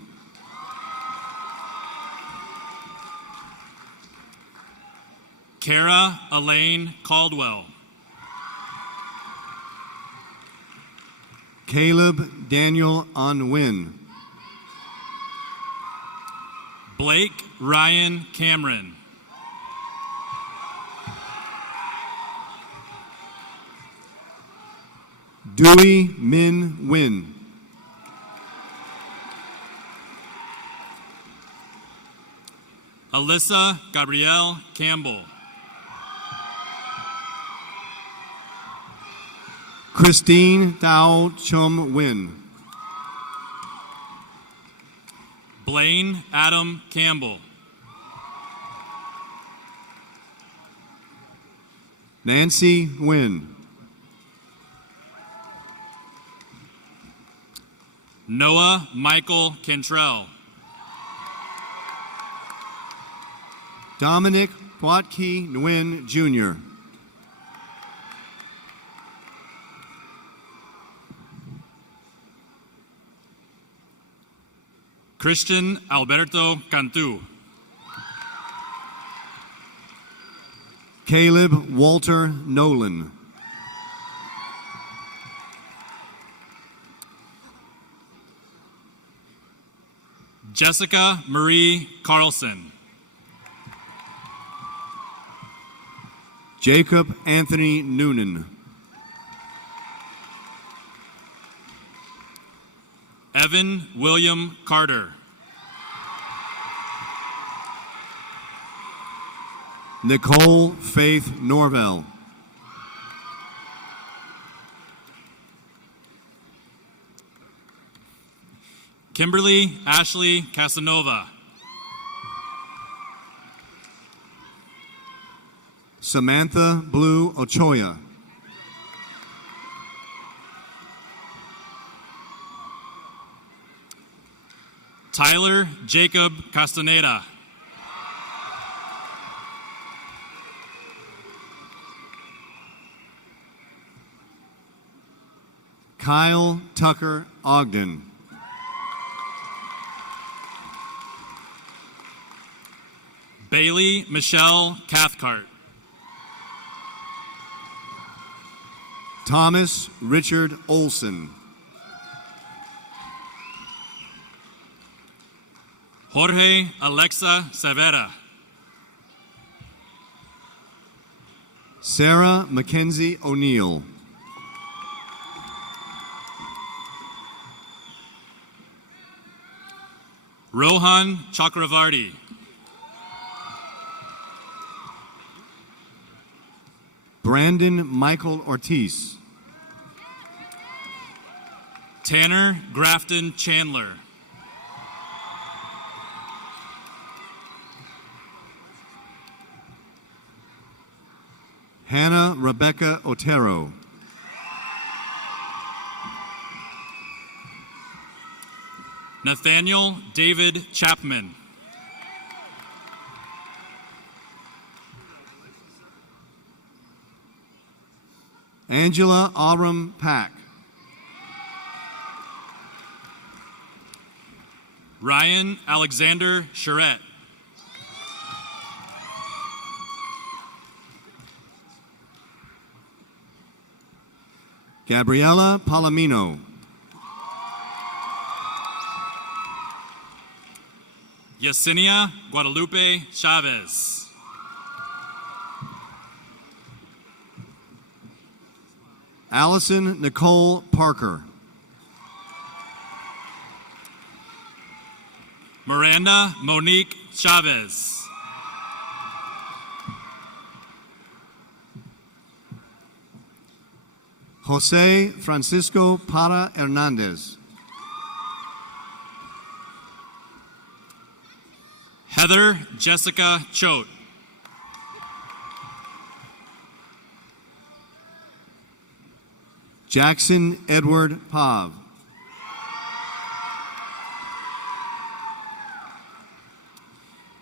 Kara Elaine Caldwell. Caleb Daniel Unwin. Blake Ryan Cameron. Dewey Min Win. Alyssa Gabrielle Campbell. Christine Thao Chum Win. Blaine Adam Campbell. Nancy Win. Noah Michael Cantrell. Dominic Watke Nguyen Jr. Christian Alberto Cantu. Caleb Walter Nolan. Jessica Marie Carlson. Jacob Anthony Noonan. Evan William Carter. Nicole Faith Norvell. Kimberly Ashley Casanova. Samantha Blue Ochoa. Tyler Jacob Castaneda. Kyle Tucker Ogden. Bailey Michelle Cathcart. Thomas Richard Olson. Jorge Alexa Severa. Sarah Mackenzie O'Neill. Rohan Chakravarti. Brandon Michael Ortiz. Tanner Grafton Chandler. Hannah Rebecca Otero. Nathaniel David Chapman. Angela Aurum Pack. Ryan Alexander Charette. Gabriela Palomino. Yesenia Guadalupe Chavez. Allison Nicole Parker. Miranda Monique Chavez. Jose Francisco Para Hernandez. Heather Jessica Choate. Jackson Edward Pav.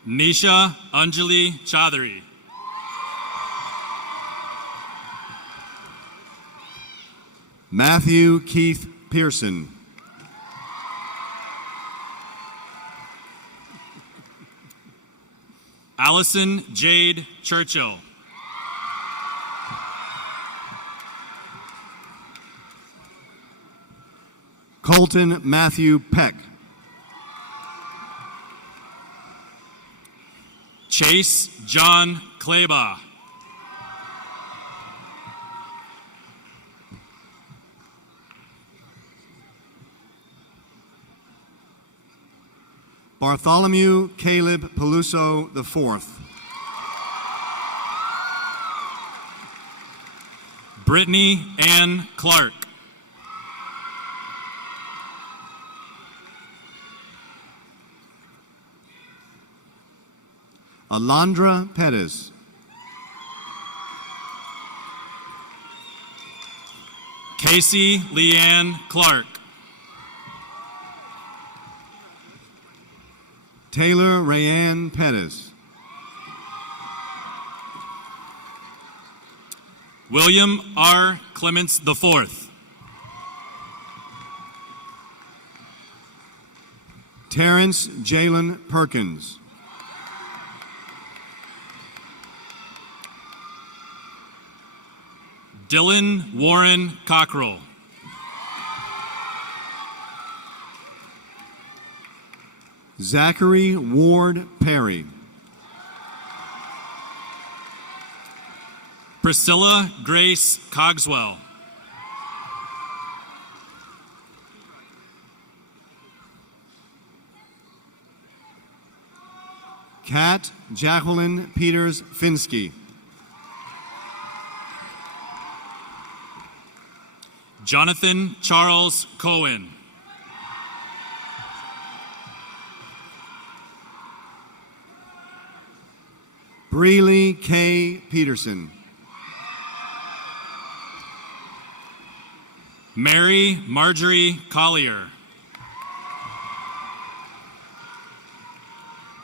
Nisha Anjali Chaudhary. Matthew Keith Pearson. Allison Jade Churchill. Colton Matthew Peck. Chase John Kleba. Bartholomew Caleb Peluso IV. Brittany Ann Clark. Alondra Pettis. Casey Leanne Clark. Taylor Rayanne Pettis. William R. Clements IV. Terrence Jalen Perkins. Dylan Warren Cockrell. Zachary Ward Perry. Priscilla Grace Cogswell. Kat Jacqueline Peters Finsky. Jonathan Charles Cohen. Breeley K. Peterson. Mary Marjorie Collier.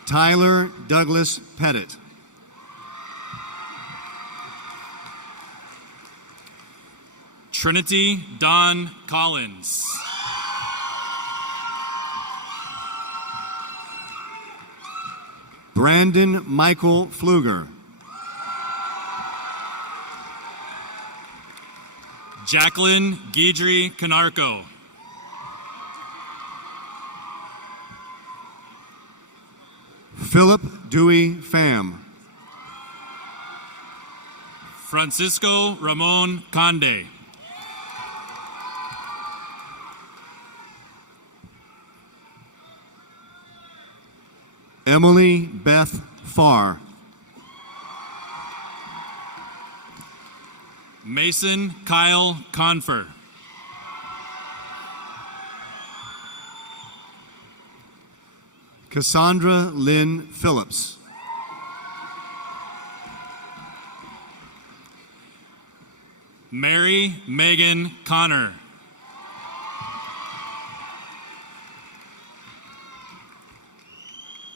Tyler Douglas Pettit. Trinity Dawn Collins. Brandon Michael Pfluger. Jacqueline Guidry Canarco. Philip Dewey Pham. Francisco Ramon Conde. Emily Beth Farr. Mason Kyle Confer. Cassandra Lynn Phillips. Mary Megan Connor.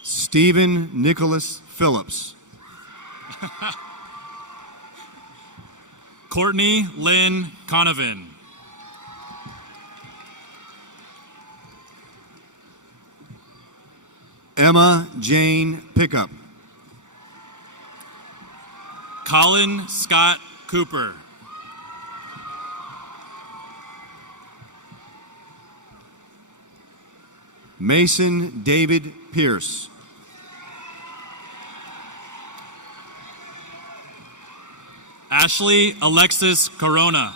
Stephen Nicholas Phillips. Courtney Lynn Conovan. Emma Jane Pickup. Colin Scott Cooper. Mason David Pierce. Ashley Alexis Corona.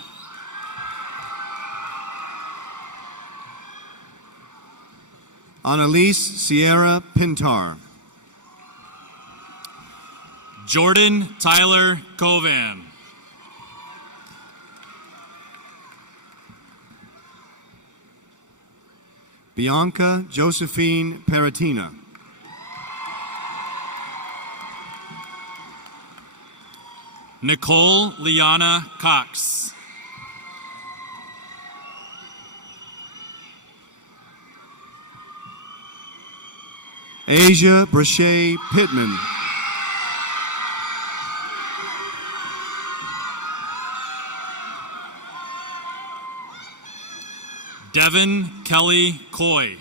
Annalise Sierra Pintar. Jordan Tyler Covan. Bianca Josephine Peritina. Nicole Liana Cox. Asia Brachet Pittman. Devin Kelly Coy.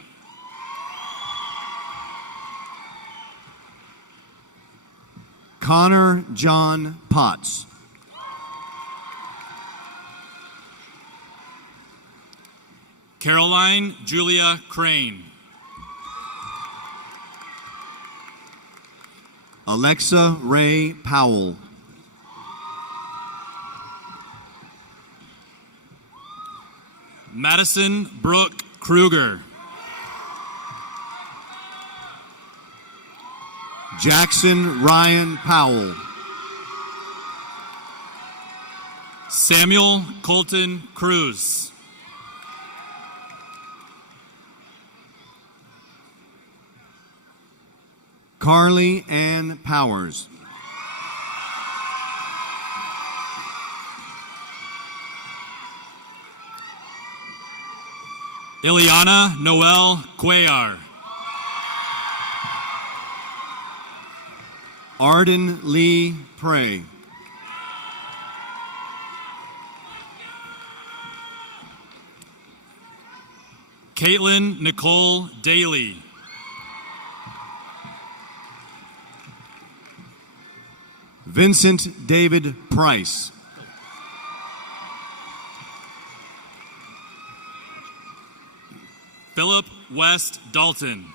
Connor John Potts. Caroline Julia Crane. Alexa Ray Powell. Madison Brooke Kruger. Jackson Ryan Powell. Samuel Colton Cruz. Carly Ann Powers. Ileana Noel Cuellar. Arden Lee Prey. Caitlin Nicole Daly. Vincent David Price. Philip West Dalton.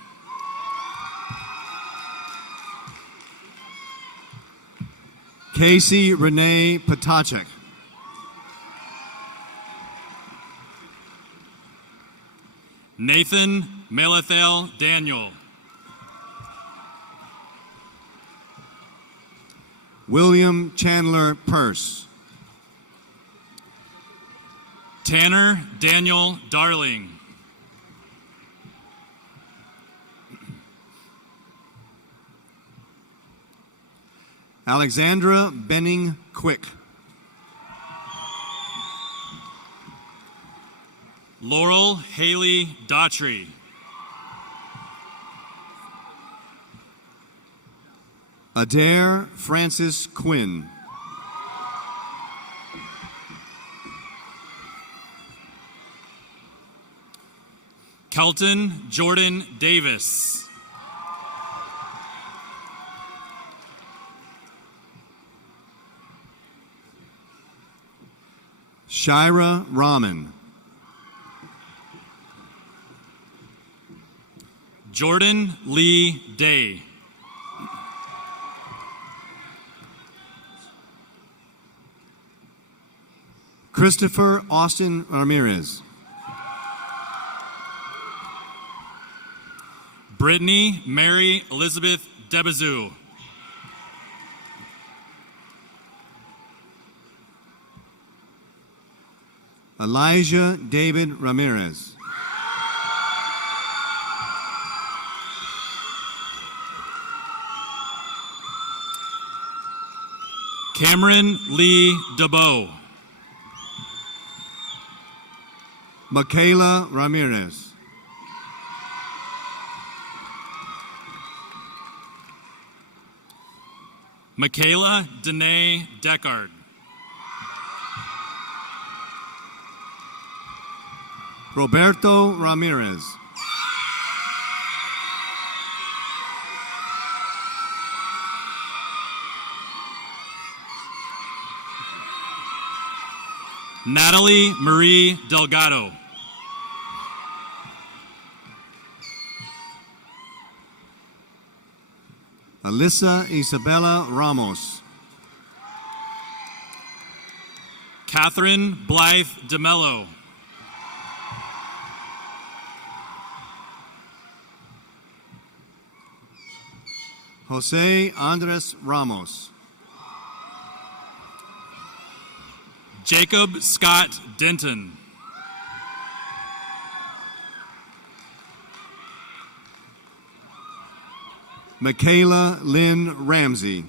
Casey Renee Potachek. Nathan Melathel Daniel. William Chandler Purse. Tanner Daniel Darling. Alexandra Benning Quick. Laurel Haley Daughtry. Adair Francis Quinn. Kelton Jordan Davis. Shira Rahman. Jordan Lee Day. Christopher Austin Ramirez. Brittany Mary Elizabeth Debazoo. Elijah David Ramirez. Cameron Lee DeBow. Michaela Ramirez. Michaela Danae Deckard. Roberto Ramirez. Natalie Marie Delgado. Alyssa Isabella Ramos. Catherine Blythe DeMello. Jose Andres Ramos. Jacob Scott Denton. Michaela Lynn Ramsey.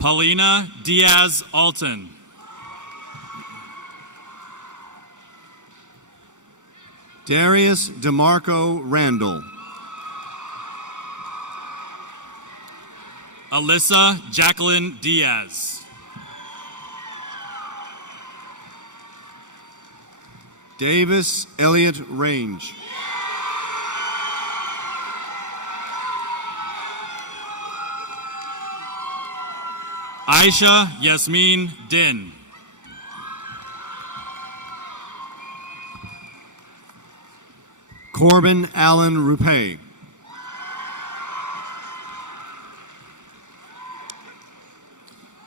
Paulina Diaz Alton. Darius DeMarco Randall. Alyssa Jacqueline Diaz. Davis Elliott Range. Aisha Yasmin Din. Corbin Allen Rupe.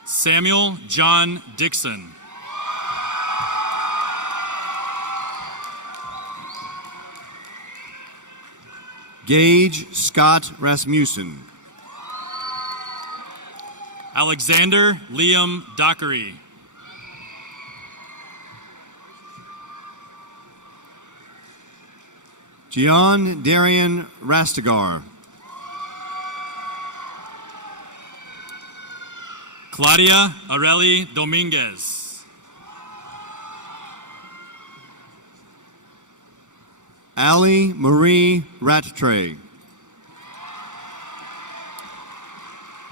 Samuel John Dixon. Gage Scott Rasmussen. Alexander Liam Dockery. Gian Darian Rastegar. Claudia Areli Dominguez. Ali Marie Rattray.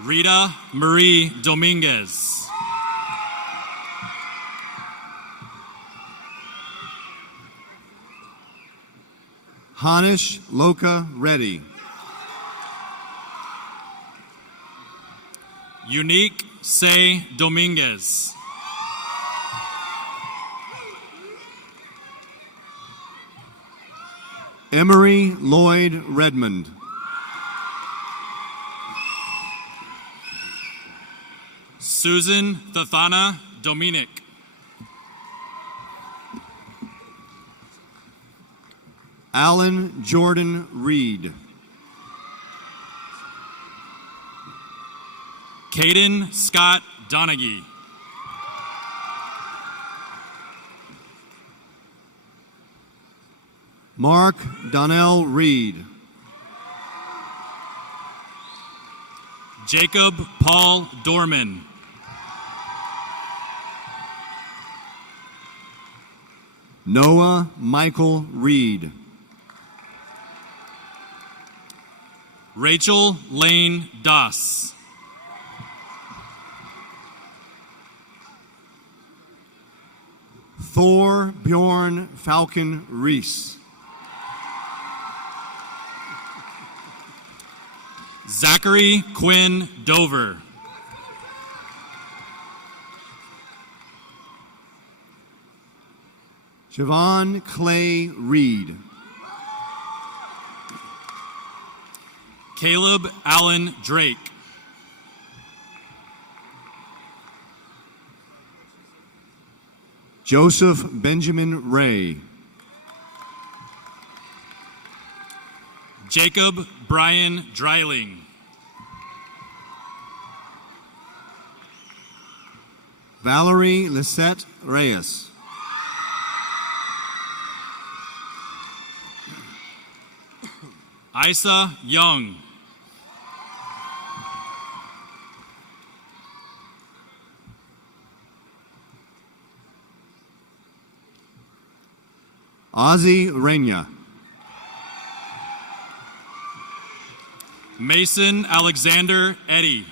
Rita Marie Dominguez. Hanish Loka Reddy. Unique Say Dominguez. Emery Lloyd Redmond. Susan Thathana Dominic. Alan Jordan Reed. Caden Scott Donaghy. Mark Donnell Reed. Jacob Paul Dorman. Noah Michael Reed. Rachel Lane Doss. Thor Bjorn Falcon Reese. Zachary Quinn Dover. Javon Clay Reed. Caleb Allen Drake. Joseph Benjamin Ray. Jacob Brian Dreiling. Valerie Lisette Reyes. Isa Young. Ozzy Reyna. Mason Alexander Eddy.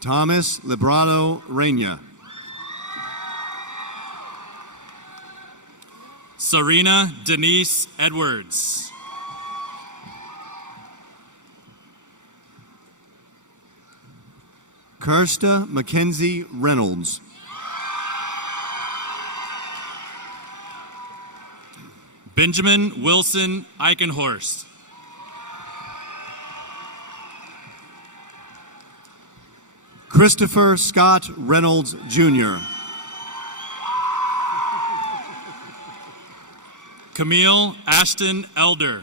Thomas Librado Reyna. Serena Denise Edwards. Kirsta Mackenzie Reynolds. Benjamin Wilson Eichenhorst. Christopher Scott Reynolds, Jr. Camille Ashton Elder.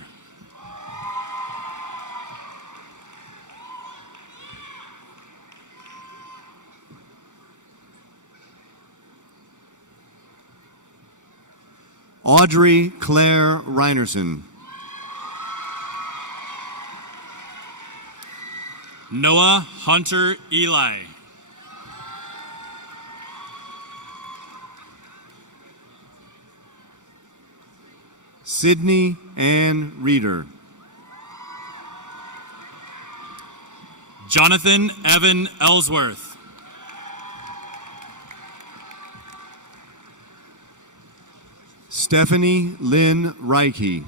Audrey Claire Reinerson. Noah Hunter Eli. Sydney Ann Reeder. Jonathan Evan Ellsworth. Stephanie Lynn Reike.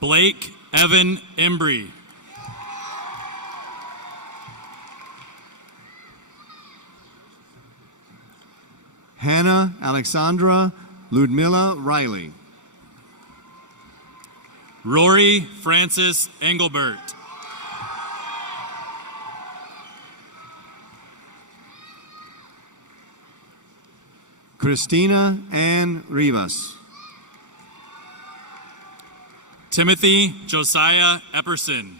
Blake Evan Embry. Hannah Alexandra Ludmilla Riley. Rory Francis Engelbert. Christina Ann Rivas. Timothy Josiah Epperson.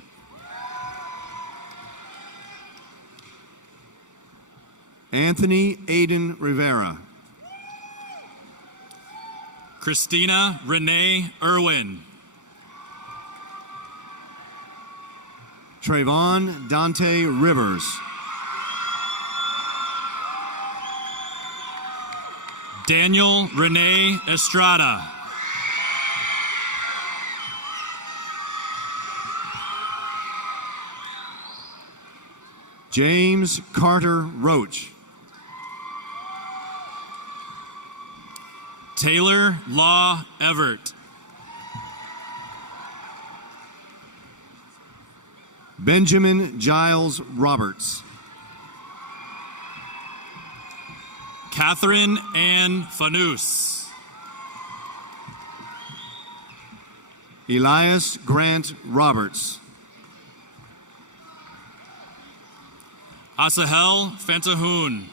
Anthony Aiden Rivera. Christina Renee Irwin. Trayvon Dante Rivers. Daniel Renee Estrada. James Carter Roach. Taylor Law Everett. Benjamin Giles Roberts. Catherine Ann Fanous. Elias Grant Roberts. Asahel Fantahoon.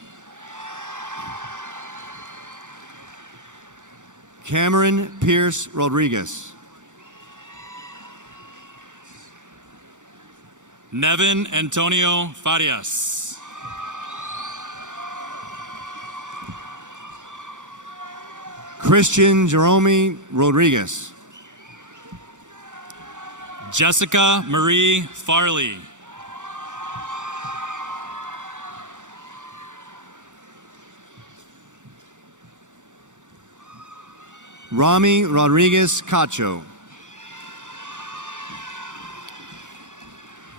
Cameron Pierce Rodriguez. Nevin Antonio Farias. Christian Jerome Rodriguez. Jessica Marie Farley. Rami Rodriguez Cacho.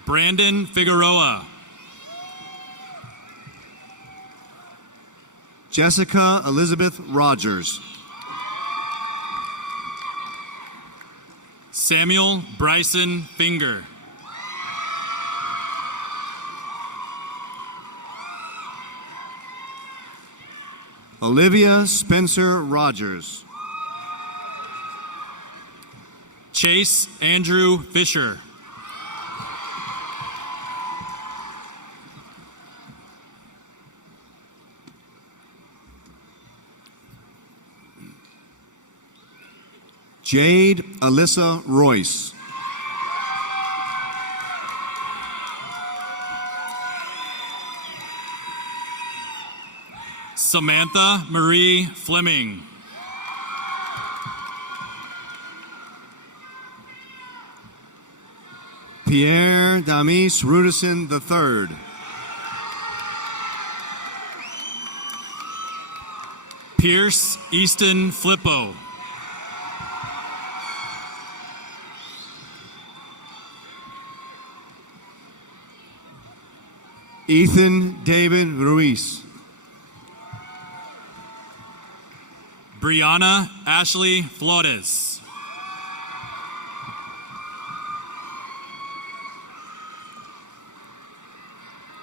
Brandon Figueroa. Jessica Elizabeth Rogers. Samuel Bryson Finger. Olivia Spencer Rogers. Chase Andrew Fisher. Jade Alyssa Royce. Samantha Marie Fleming. Pierre Damis Rudison III. Pierce Easton Flippo. Ethan David Ruiz. Brianna Ashley Flores.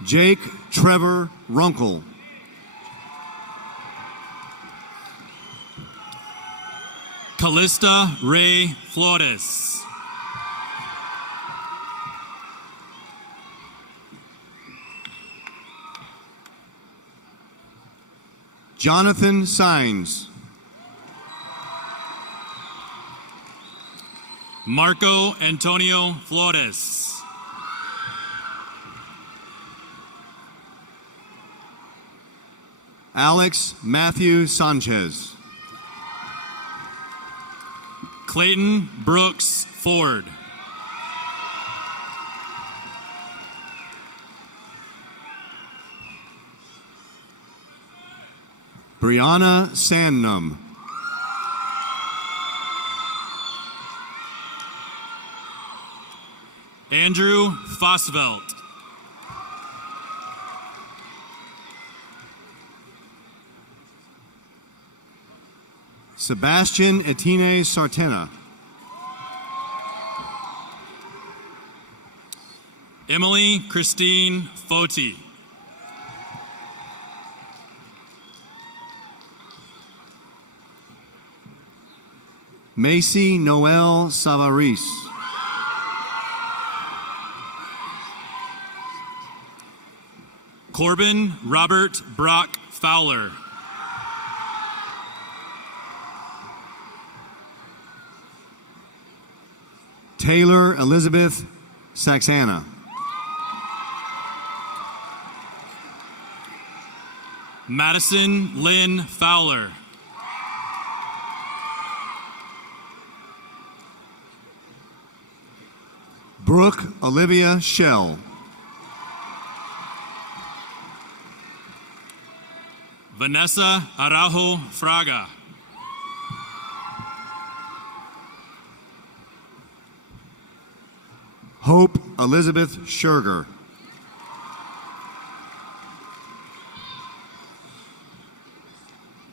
Jake Trevor Runkle. Callista Ray Flores. Jonathan Sines. Marco Antonio Flores. Alex Matthew Sanchez. Clayton Brooks Ford. Brianna Sandnum. Andrew Fossvelt. Sebastian Etine Sartena. Emily Christine Foti. Macy Noel Savaris. Corbin Robert Brock Fowler. Taylor Elizabeth Saxana. Madison Lynn Fowler. Brooke Olivia Shell. Vanessa Araujo Fraga. Hope Elizabeth Scherger.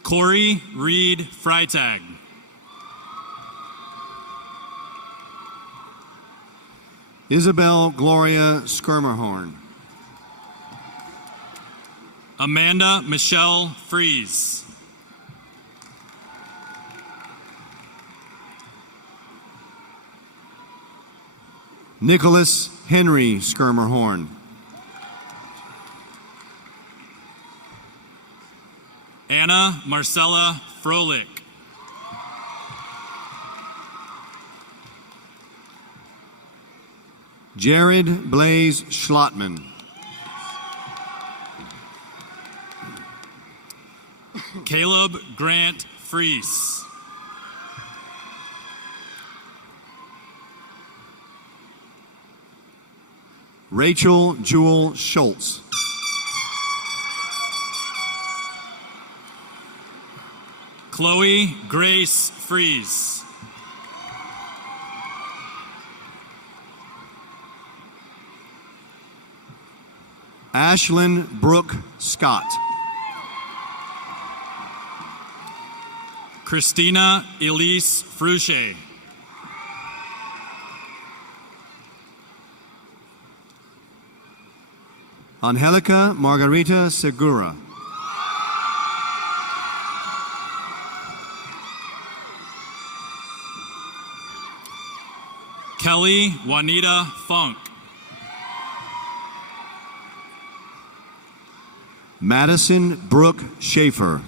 Corey Reed Freitag. Isabel Gloria Skirmerhorn. Amanda Michelle Fries. Nicholas Henry Skirmerhorn. Anna Marcella Froelich. Jared Blaze Schlotman. Caleb Grant Fries. Rachel Jewel Schultz. Chloe Grace Fries. Ashlyn Brooke Scott. Christina Elise Fruche. Angelica Margarita Segura. Kelly Juanita Funk. Madison Brooke Schaefer.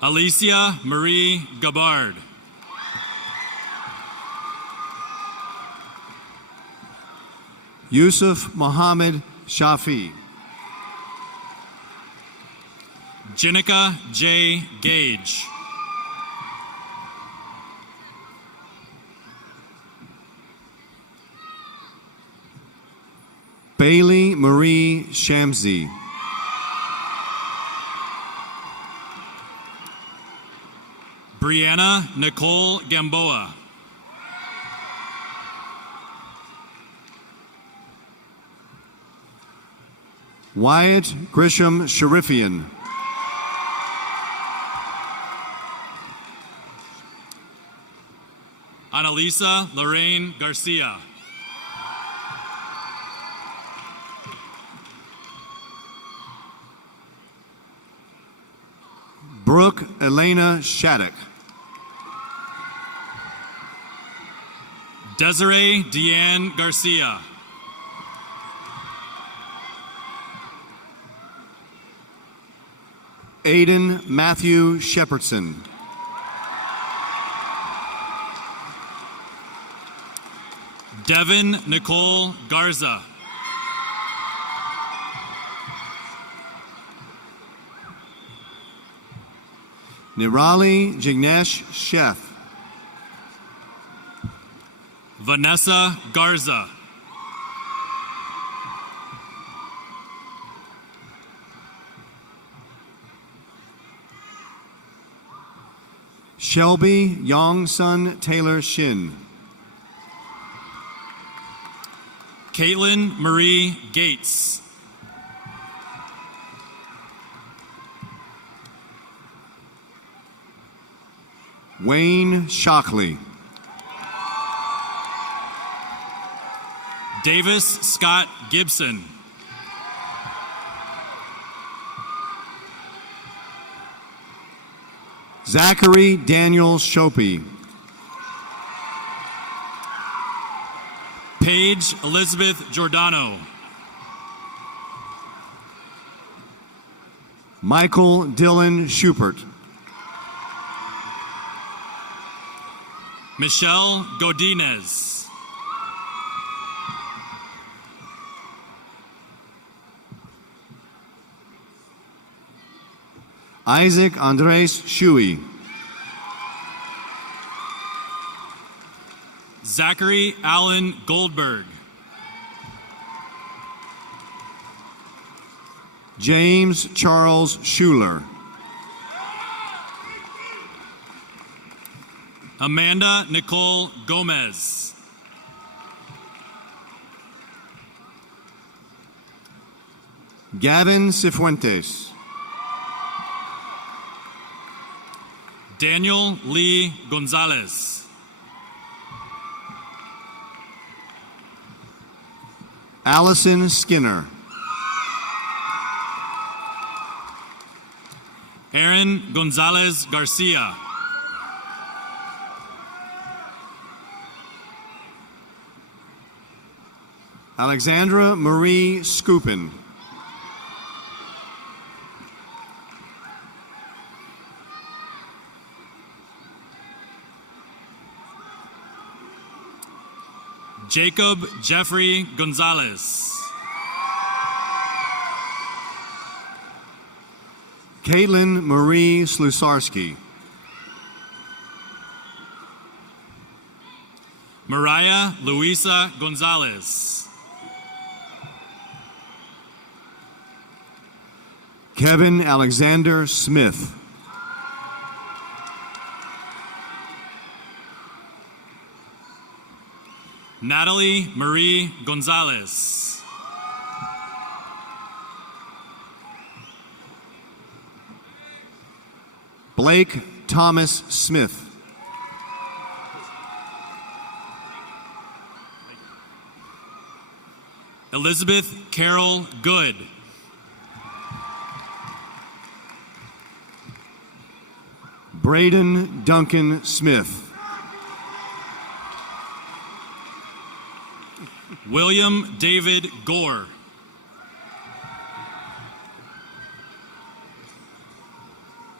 Alicia Marie Gabbard. Yusuf Mohammed Shafi. Jenica J. Gage. Bailey Marie Shamsi. Brianna Nicole Gamboa. Wyatt Grisham Sharifian. Annalisa Lorraine Garcia. Brooke Elena Shattuck. Desiree Deanne Garcia. Aiden Matthew Shepherdson. Devin Nicole Garza. Nirali Jignesh Sheth. Vanessa Garza. Shelby Yongsun Taylor Shin. Caitlin Marie Gates. Wayne Shockley. Davis Scott Gibson. Zachary Daniel Shopey. Paige Elizabeth Giordano. Michael Dylan Schubert. Michelle Godinez. Isaac Andres Shuey. Zachary Allen Goldberg. James Charles Schuler. Amanda Nicole Gomez. Gavin Cifuentes. Daniel Lee Gonzalez. Allison Skinner. Aaron Gonzalez Garcia. Alexandra Marie Scoopin. Jacob Jeffrey Gonzalez. Caitlin Marie Slusarski. Mariah Luisa Gonzalez. Kevin Alexander Smith. Natalie Marie Gonzalez. Blake Thomas Smith. Elizabeth Carol Good. Braden Duncan Smith. William David Gore.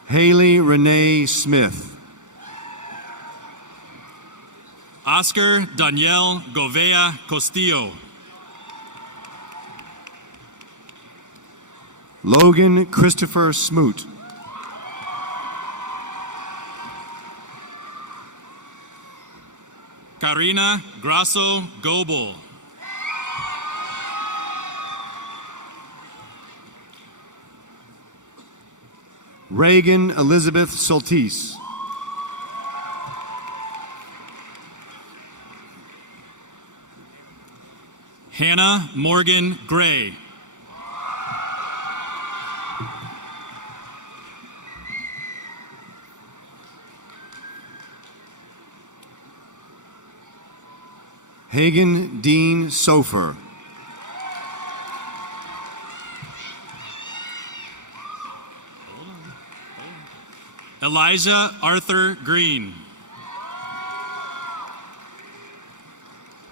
Haley Renee Smith. Oscar Daniel Govea Castillo. Logan Christopher Smoot. Karina Grasso Goebel. Reagan Elizabeth Soltis. Hannah Morgan Gray. Hagen Dean Sofer. Elijah Arthur Green.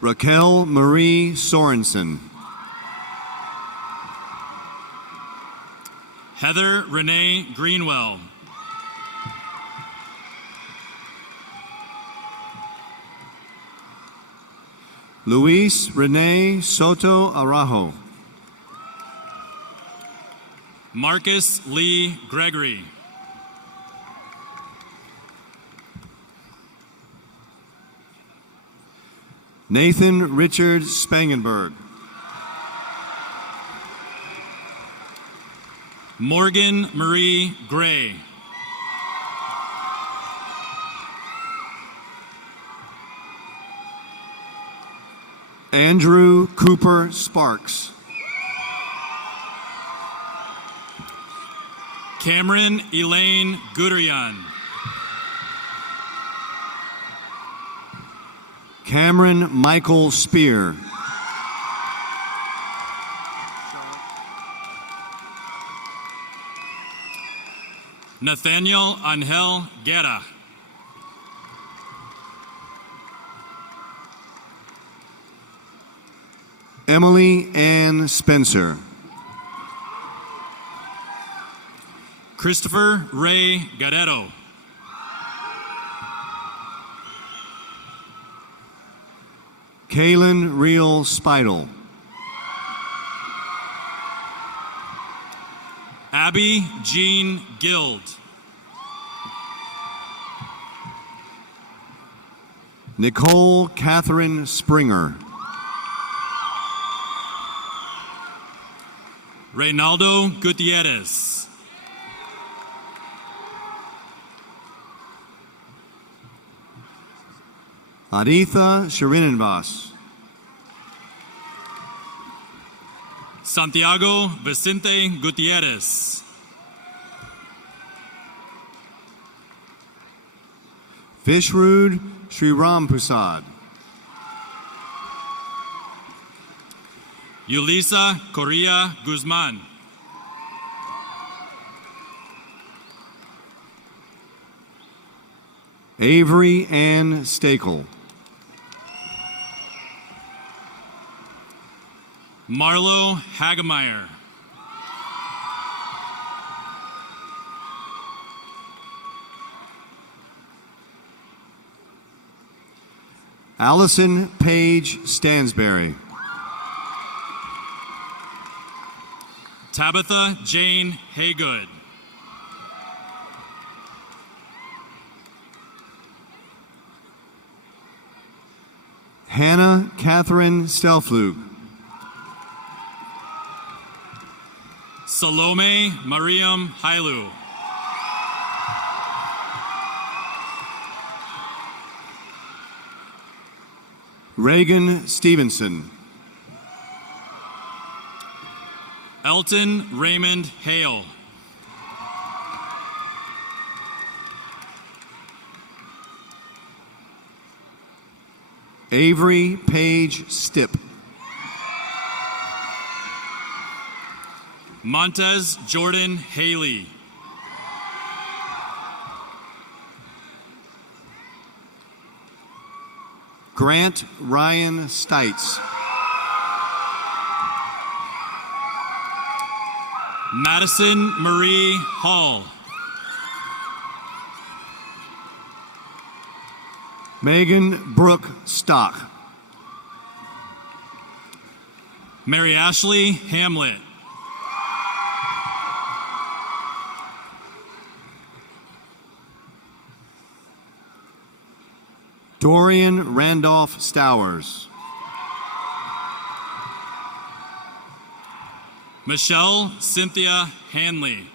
Raquel Marie Sorensen. Heather Renee Greenwell. Luis Rene Soto Arajo. Marcus Lee Gregory. Nathan Richard Spangenberg. Morgan Marie Gray. Andrew Cooper Sparks. Cameron Elaine Guderian. Cameron Michael Spear. Nathaniel Angel Guerra. Emily Ann Spencer. Christopher Ray Guerrero. Kaylin Real Spidel. Abby Jean Guild. Nicole Catherine Springer. Reynaldo Gutierrez. Aretha Sharinenbas. Santiago Vicente Gutierrez. Vishrud Sriram Prasad. Yulisa Correa Guzman. Avery Ann Stakel. Marlo Hagemeyer. Allison Page Stansberry. Tabitha Jane Haygood. Hannah Catherine Stelflug. Salome Mariam Hailu. Reagan Stevenson. Elton Raymond Hale. Avery Page Stipp. Montez Jordan Haley. Grant Ryan Stites. Madison Marie Hall. Megan Brooke Stock. Mary Ashley Hamlet. Dorian Randolph Stowers. Michelle Cynthia Hanley.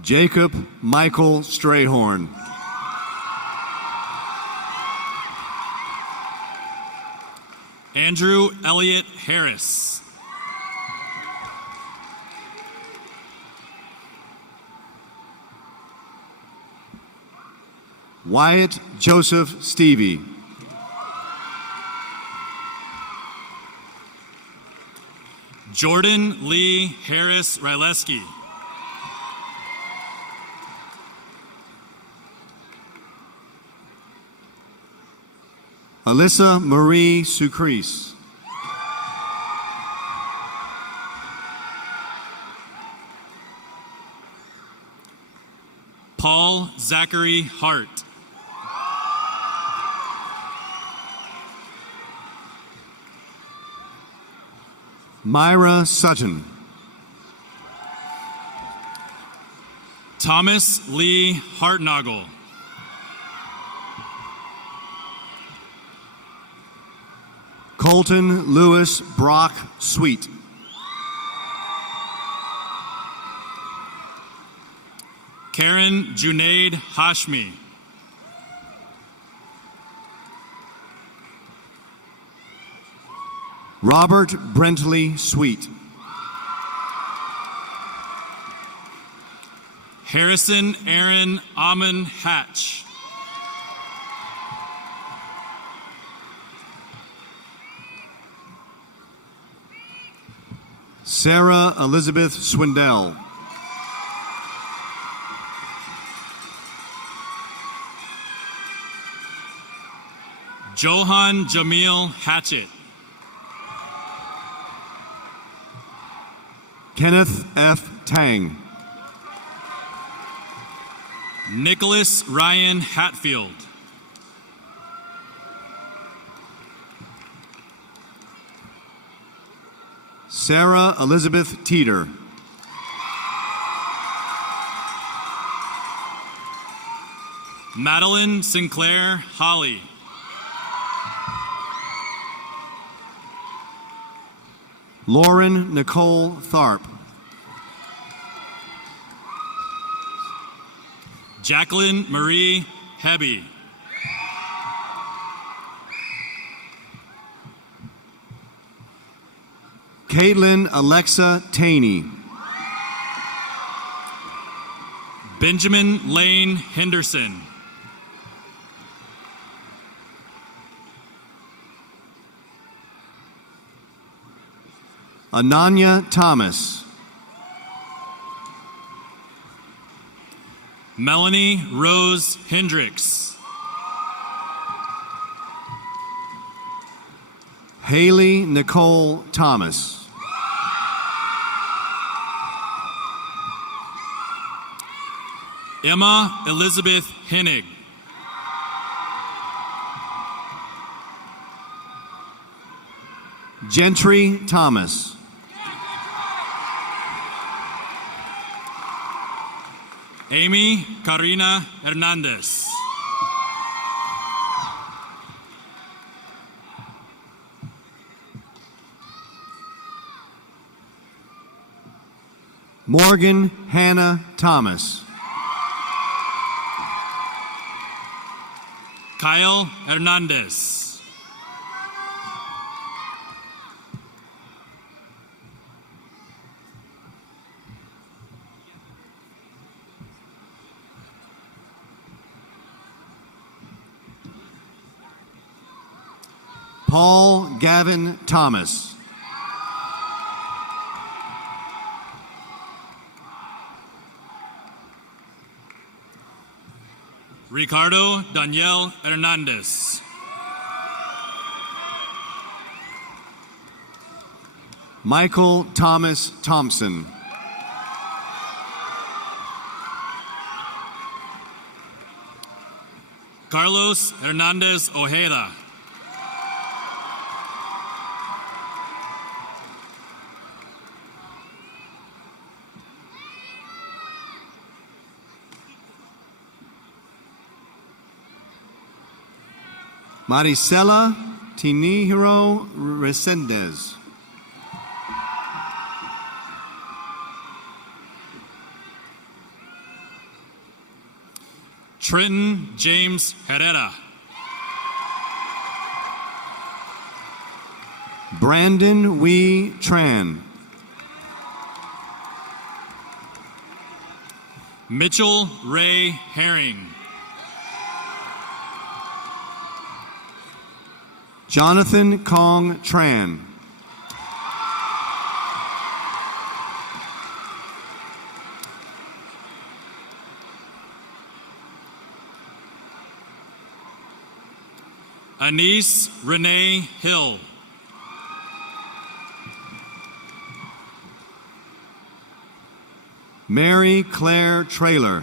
Jacob Michael Strayhorn. Andrew Elliott Harris. Wyatt Joseph Stevie. Jordan Lee Harris Ryleski. Alyssa Marie Sucrease. Paul Zachary Hart. Myra Sutton. Thomas Lee Hartnagel. Colton Lewis Brock Sweet. Karen Junaid Hashmi. Robert Brentley Sweet. Harrison Aaron Amon Hatch. Sarah Elizabeth Swindell. Johan Jamil Hatchett. Kenneth F. Tang. Nicholas Ryan Hatfield. Sarah Elizabeth Teeter. Madeline Sinclair Holly. Lauren Nicole Tharp. Jacqueline Marie Hebby. Caitlin Alexa Taney. Benjamin Lane Henderson. Ananya Thomas. Melanie Rose Hendricks. Haley Nicole Thomas. Emma Elizabeth Hennig. Gentry Thomas. Amy Karina Hernandez. Morgan Hannah Thomas. Kyle Hernandez. Paul Gavin Thomas. Ricardo Daniel Hernandez. Michael Thomas Thompson. Carlos Hernandez Ojeda. Maricela Tinihiro Resendez. Trenton James Herrera. Brandon Wee Tran. Mitchell Ray Herring. Jonathan Kong Tran. Anise Renee Hill. Mary Claire Traylor.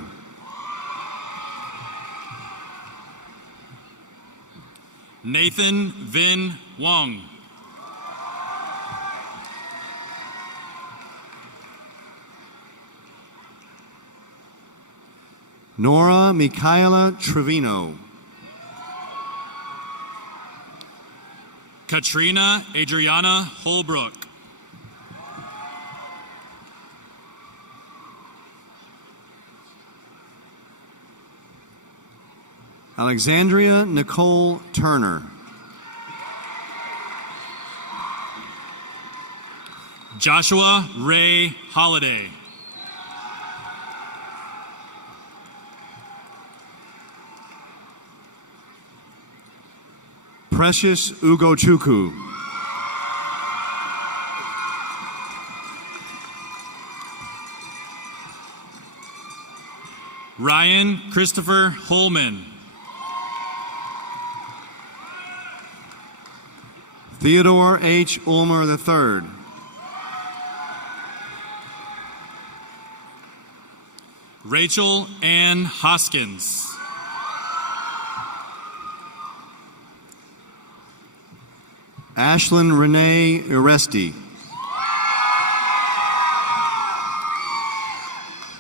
Nathan Vin Wong. Nora Michaela Trevino. Katrina Adriana Holbrook. Alexandria Nicole Turner. Joshua Ray Holiday. Precious Ugochukwu. Ryan Christopher Holman. Theodore H. Ulmer III. Rachel Ann Hoskins. Ashlyn Renee Uresti.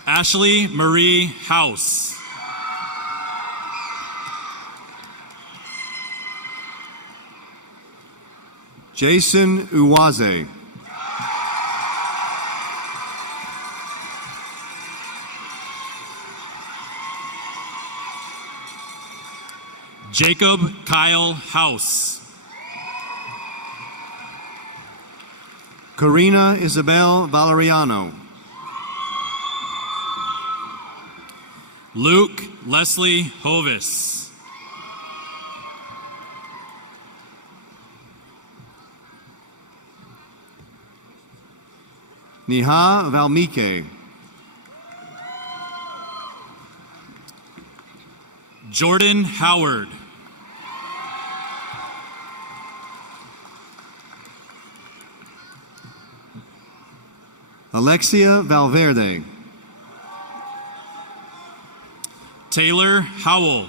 Ashley Marie House. Jason Uwaze. Jacob Kyle House. Karina Isabel Valeriano. Luke Leslie Hovis. Niha Valmike. Jordan Howard. Alexia Valverde. Taylor Howell.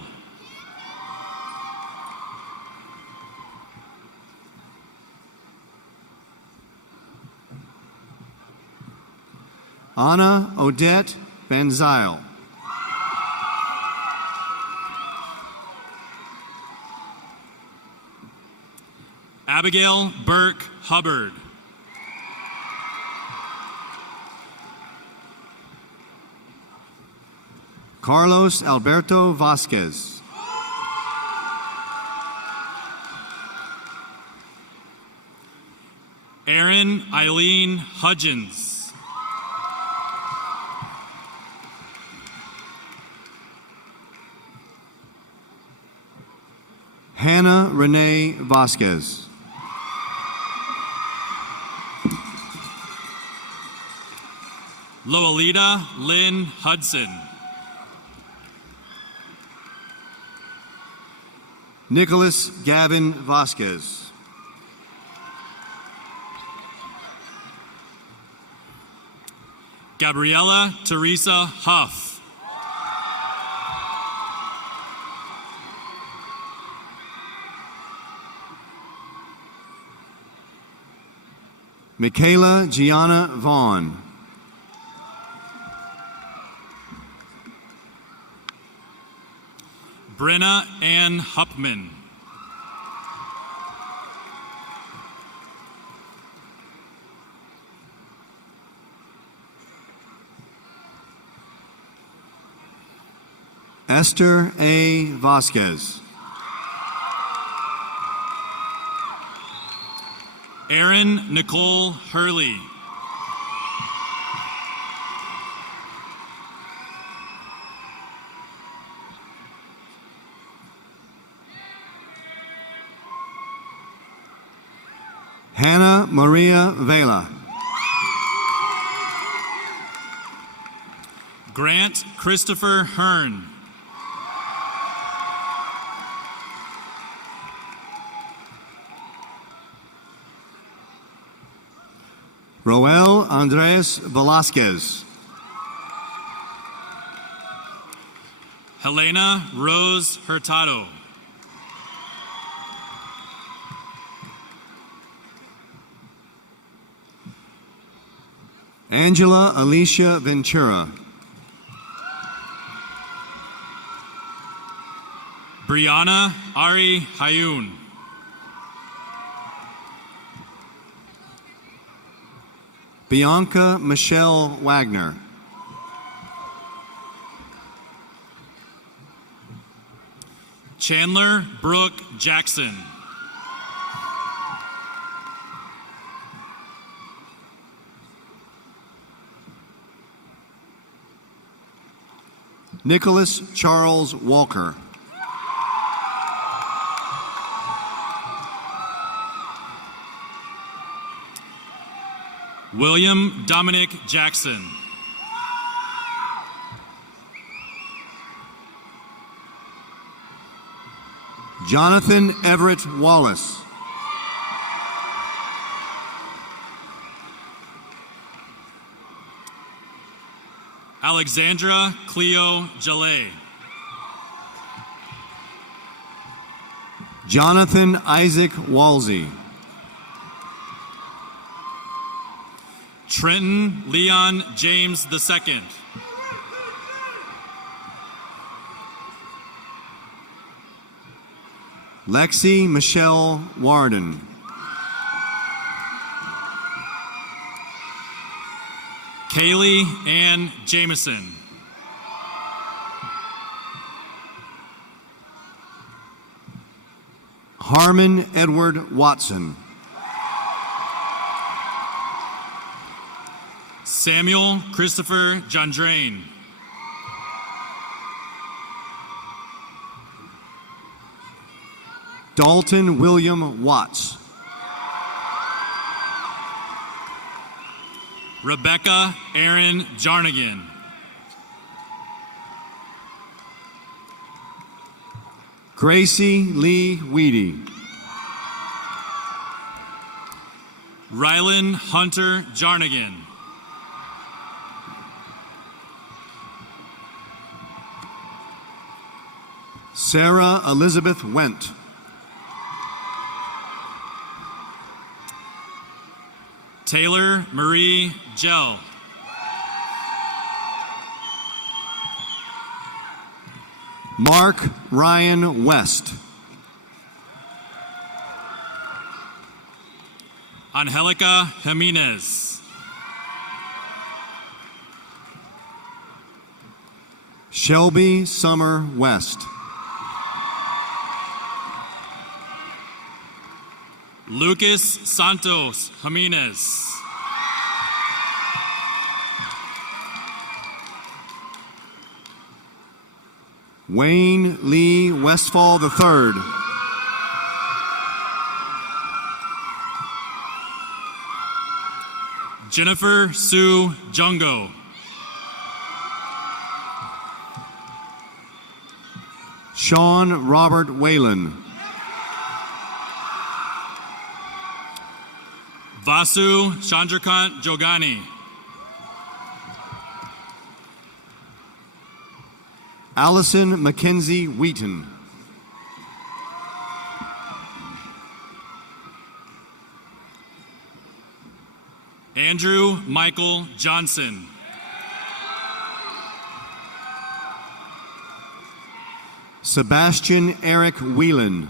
Anna Odette Banzile. Abigail Burke Hubbard. Carlos Alberto Vasquez. Erin Eileen Hudgens. Hannah Renee Vasquez. Loelita Lynn Hudson. Nicholas Gavin Vasquez. Gabriella Teresa Huff. Michaela Gianna Vaughn. Brenna Ann Hupman. Esther A. Vasquez. Erin Nicole Hurley. Hannah Maria Vela. Grant Christopher Hearn. Roel Andres Velasquez. Helena Rose Hurtado. Angela Alicia Ventura. Brianna Ari Hayun. Bianca Michelle Wagner. Chandler Brooke Jackson. Nicholas Charles Walker. William Dominic Jackson. Jonathan Everett Wallace. Alexandra Cleo Jalay. Jonathan Isaac Walsey. Trenton Leon James II. Lexi Michelle Warden. Kaylee Ann Jameson. Harmon Edward Watson. Samuel Christopher Jondrain. Dalton William Watts. Rebecca Erin Jarnigan. Gracie Lee Weedy. Rylan Hunter Jarnigan. Sarah Elizabeth Wendt. Taylor Marie Gell. Mark Ryan West. Angelica Jimenez. Shelby Summer West. Lucas Santos Jimenez. Wayne Lee Westfall III. Jennifer Sue Jungo. Sean Robert Whalen. Vasu Chandrakant Jogani. Allison Mackenzie Wheaton. Andrew Michael Johnson. Sebastian Eric Whelan.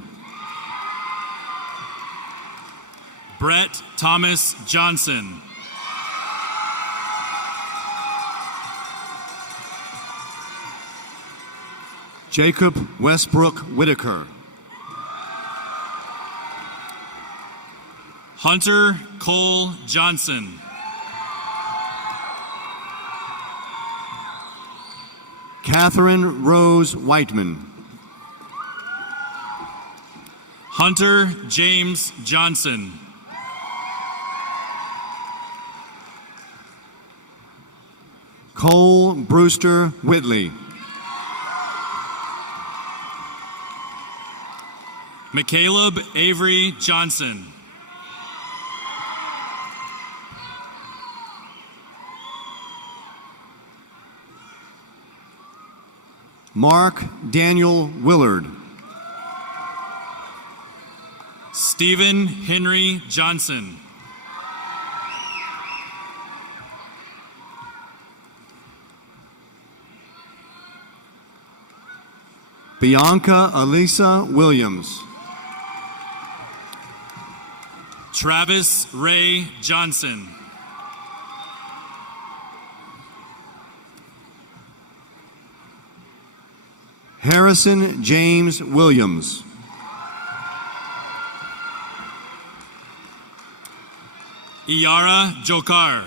Brett Thomas Johnson. Jacob Westbrook Whitaker. Hunter Cole Johnson. Catherine Rose Whiteman. Hunter James Johnson. Cole Brewster Whitley. McCaleb Avery Johnson. Mark Daniel Willard. Stephen Henry Johnson. Bianca Elisa Williams. Travis Ray Johnson. Harrison James Williams. Iara Jokar.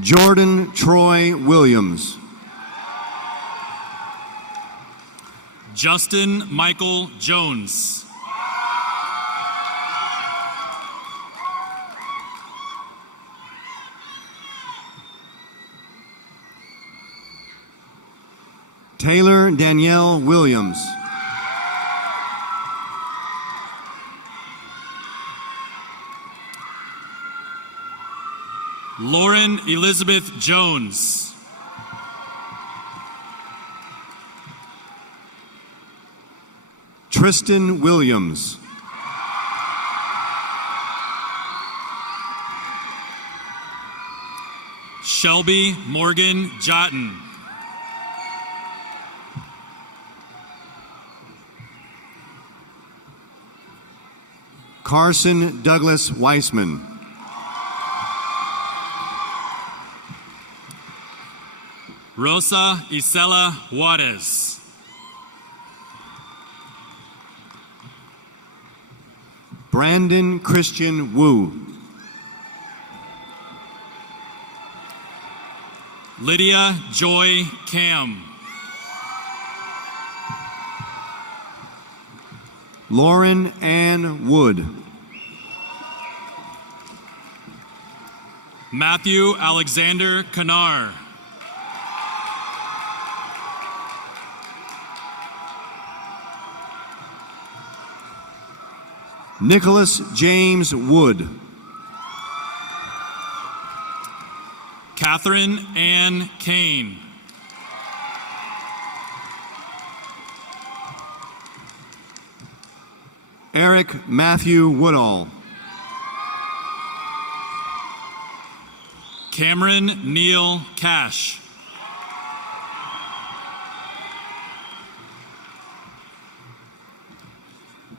Jordan Troy Williams. Justin Michael Jones. Taylor Danielle Williams. Lauren Elizabeth Jones. Tristan Williams. Shelby Morgan Jotten. Carson Douglas Weissman. Rosa Isela Juarez. Brandon Christian Wu. Lydia Joy Cam. Lauren Ann Wood. Matthew Alexander Canar. Nicholas James Wood. Catherine Ann Kane. Eric Matthew Woodall. Cameron Neal Cash.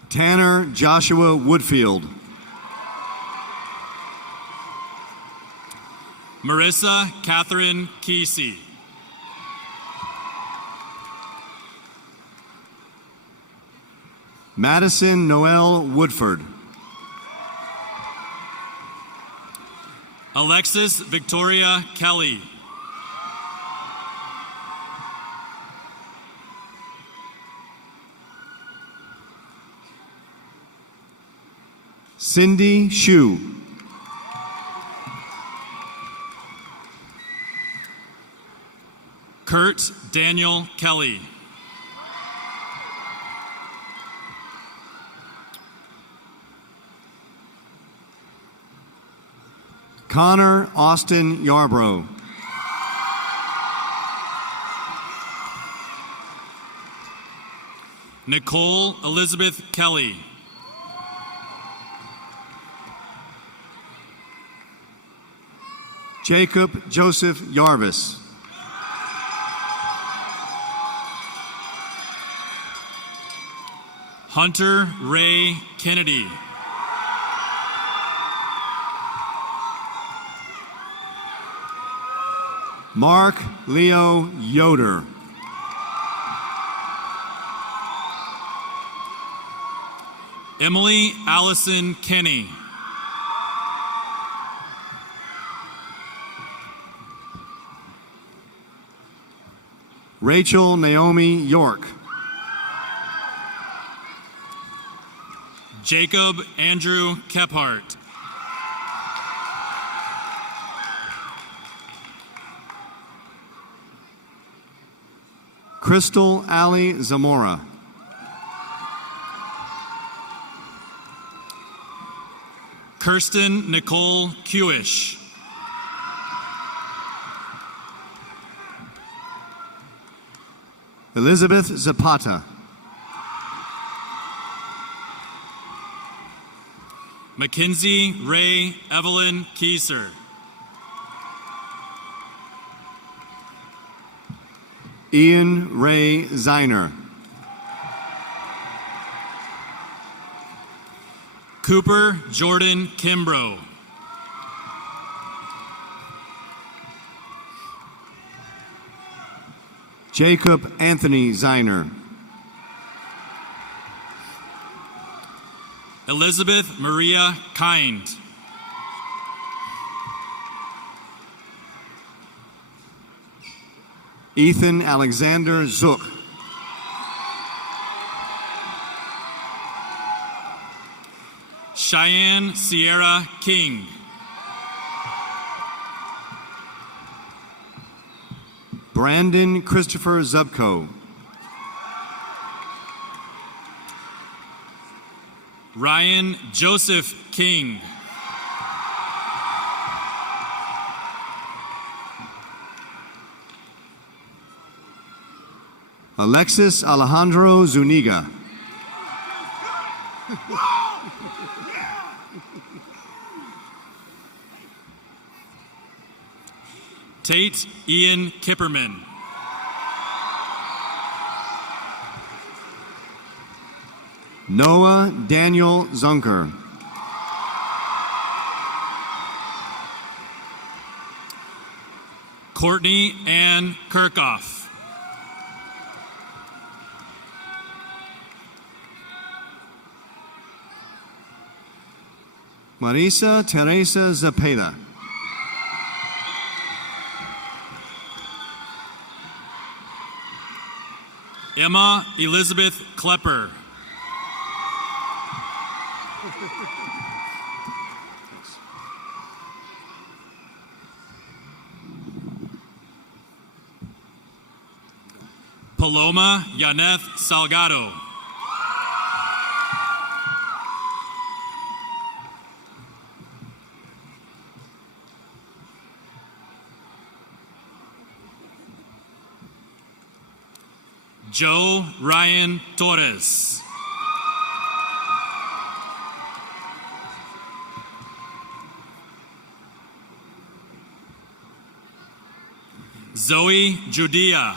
Tanner Joshua Woodfield. Marissa Catherine Kesey. Madison Noel Woodford. Alexis Victoria Kelly. Cindy Shu. Kurt Daniel Kelly. Connor Austin Yarbrough. Nicole Elizabeth Kelly. Jacob Joseph Yarvis. Hunter Ray Kennedy. Mark Leo Yoder. Emily Allison Kenny. Rachel Naomi York. Jacob Andrew Kephart. Crystal Ali Zamora. Kirsten Nicole Kewish. Elizabeth Zapata. Mackenzie Ray Evelyn Kieser. Ian Ray Ziner. Cooper Jordan Kimbrough. Jacob Anthony Ziner. Elizabeth Maria Kind. Ethan Alexander Zook. Cheyenne Sierra King. Brandon Christopher Zubko. Ryan Joseph King. Alexis Alejandro Zuniga. Tate Ian Kipperman. Noah Daniel Zunker. Courtney Ann Kirchhoff. Marisa Teresa Zepeda. Emma Elizabeth Klepper. Paloma Yaneth Salgado. Joe Ryan Torres. Zoe Judea.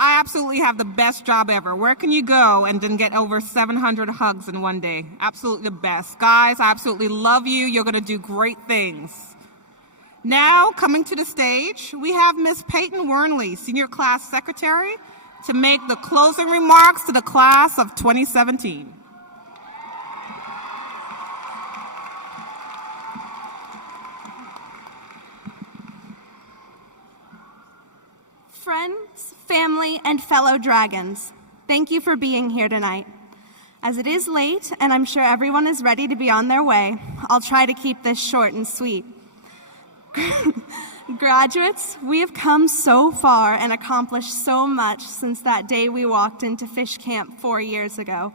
I absolutely have the best job ever. Where can you go and then get over 700 hugs in one day? Absolutely the best. Guys, I absolutely love you. You're going to do great things. Now, coming to the stage, we have Ms. Peyton Wernley, Senior Class Secretary, to make the closing remarks to the class of 2017. Friends, family, and fellow dragons, thank you for being here tonight. As it is late, and I'm sure everyone is ready to be on their way, I'll try to keep this short and sweet. Graduates, we have come so far and accomplished so much since that day we walked into Fish Camp 4 years ago.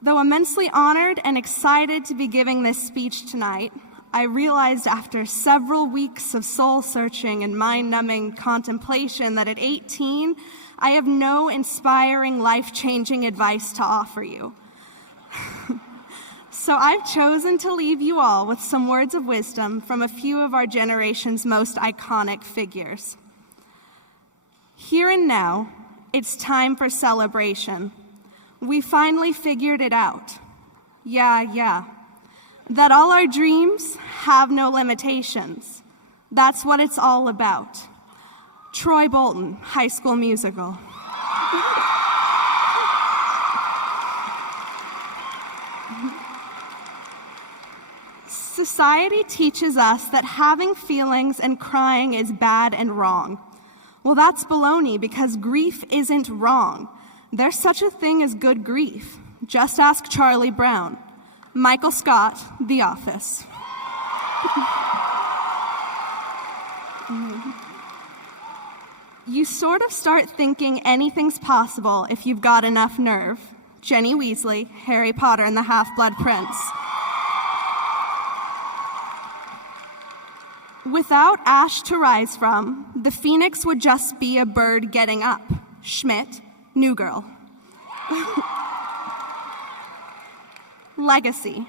Though immensely honored and excited to be giving this speech tonight, I realized after several weeks of soul-searching and mind-numbing contemplation that at 18, I have no inspiring, life-changing advice to offer you. So I've chosen to leave you all with some words of wisdom from a few of our generation's most iconic figures. Here and now, it's time for celebration. We finally figured it out. Yeah. That all our dreams have no limitations. That's what it's all about. Troy Bolton, High School Musical. Society teaches us that having feelings and crying is bad and wrong. Well, that's baloney because grief isn't wrong. There's such a thing as good grief. Just ask Charlie Brown. Michael Scott, The Office. You sort of start thinking anything's possible if you've got enough nerve. Jenny Weasley, Harry Potter and the Half-Blood Prince. Without ash to rise from, the phoenix would just be a bird getting up. Schmidt, New Girl. Legacy.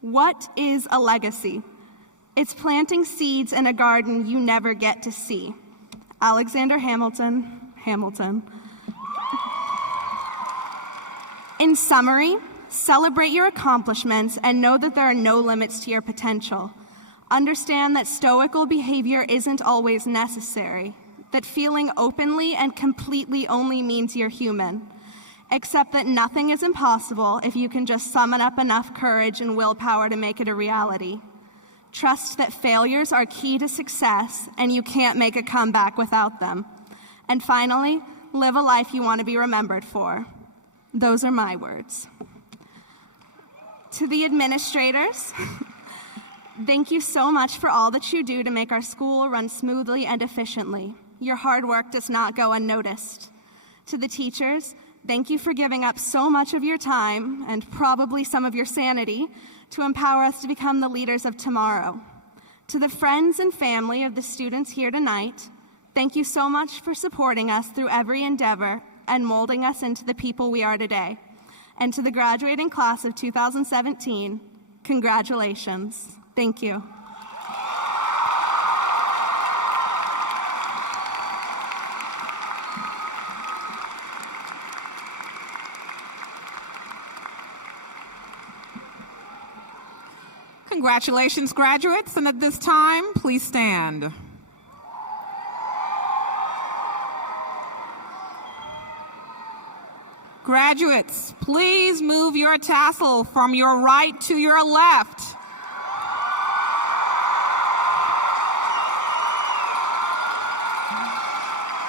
What is a legacy? It's planting seeds in a garden you never get to see. Alexander Hamilton. In summary, celebrate your accomplishments and know that there are no limits to your potential. Understand that stoical behavior isn't always necessary, that feeling openly and completely only means you're human. Accept that nothing is impossible if you can just summon up enough courage and willpower to make it a reality. Trust that failures are key to success and you can't make a comeback without them. And finally, live a life you want to be remembered for. Those are my words. To the administrators, thank you so much for all that you do to make our school run smoothly and efficiently. Your hard work does not go unnoticed. To the teachers, thank you for giving up so much of your time and probably some of your sanity to empower us to become the leaders of tomorrow. To the friends and family of the students here tonight, thank you so much for supporting us through every endeavor and molding us into the people we are today. And to the graduating class of 2017, congratulations. Thank you. Congratulations, graduates, and at this time, please stand. Graduates, please move your tassel from your right to your left.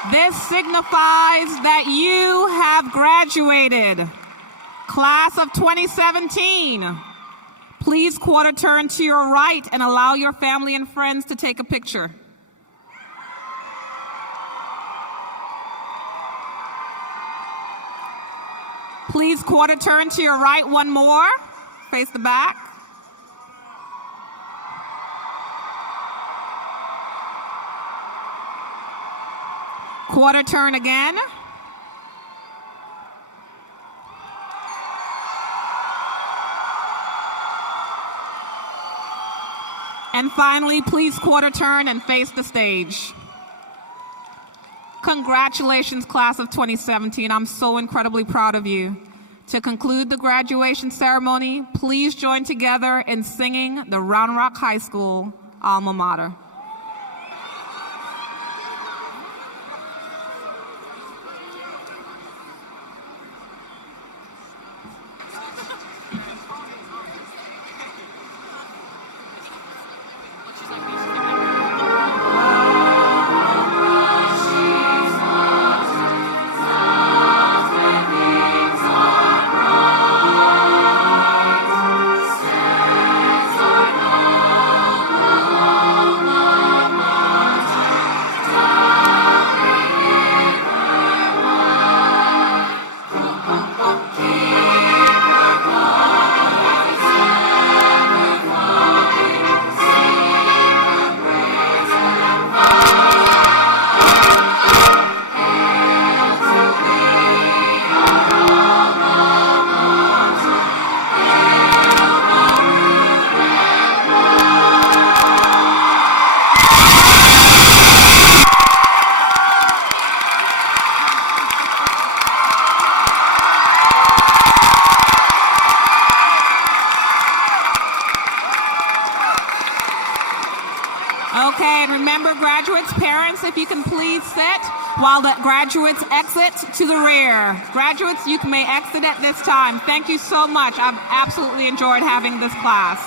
This signifies that you have graduated. Class of 2017, please quarter turn to your right and allow your family and friends to take a picture. Please quarter turn to your right one more. Face the back. Quarter turn again. And finally, please quarter turn and face the stage. Congratulations, class of 2017. I'm so incredibly proud of you. To conclude the graduation ceremony, please join together in singing the Round Rock High School alma mater. Okay, and remember, graduates, parents, if you can please sit while the graduates exit to the rear. Graduates, you may exit at this time. Thank you so much. I've absolutely enjoyed having this class.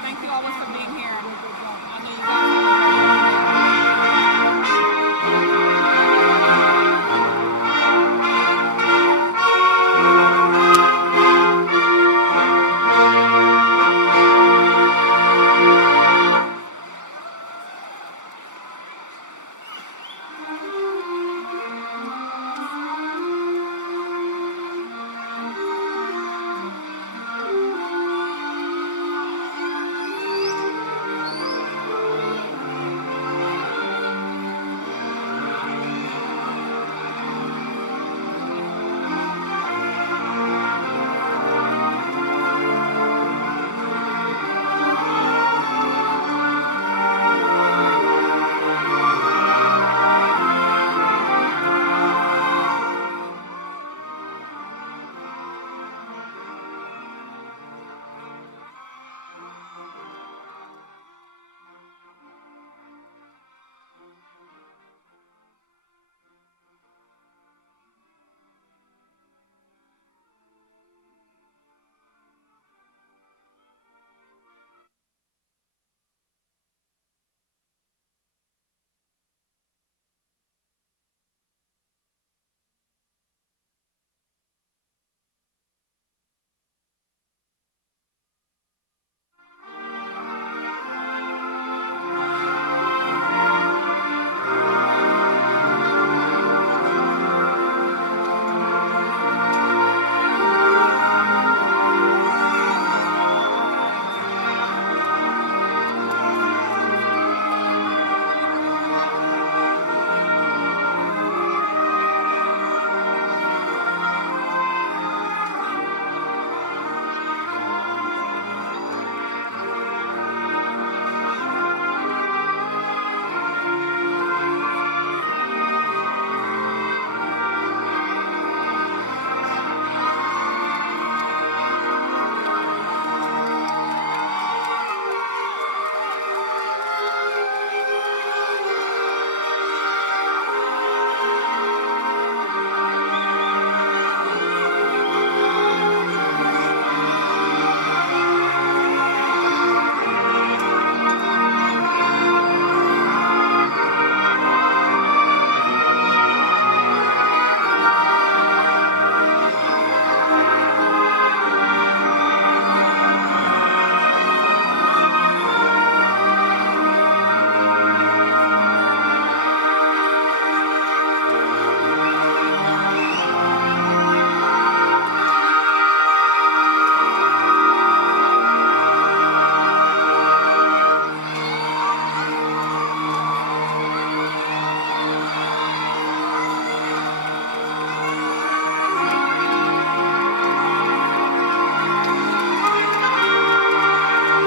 Thank you all for being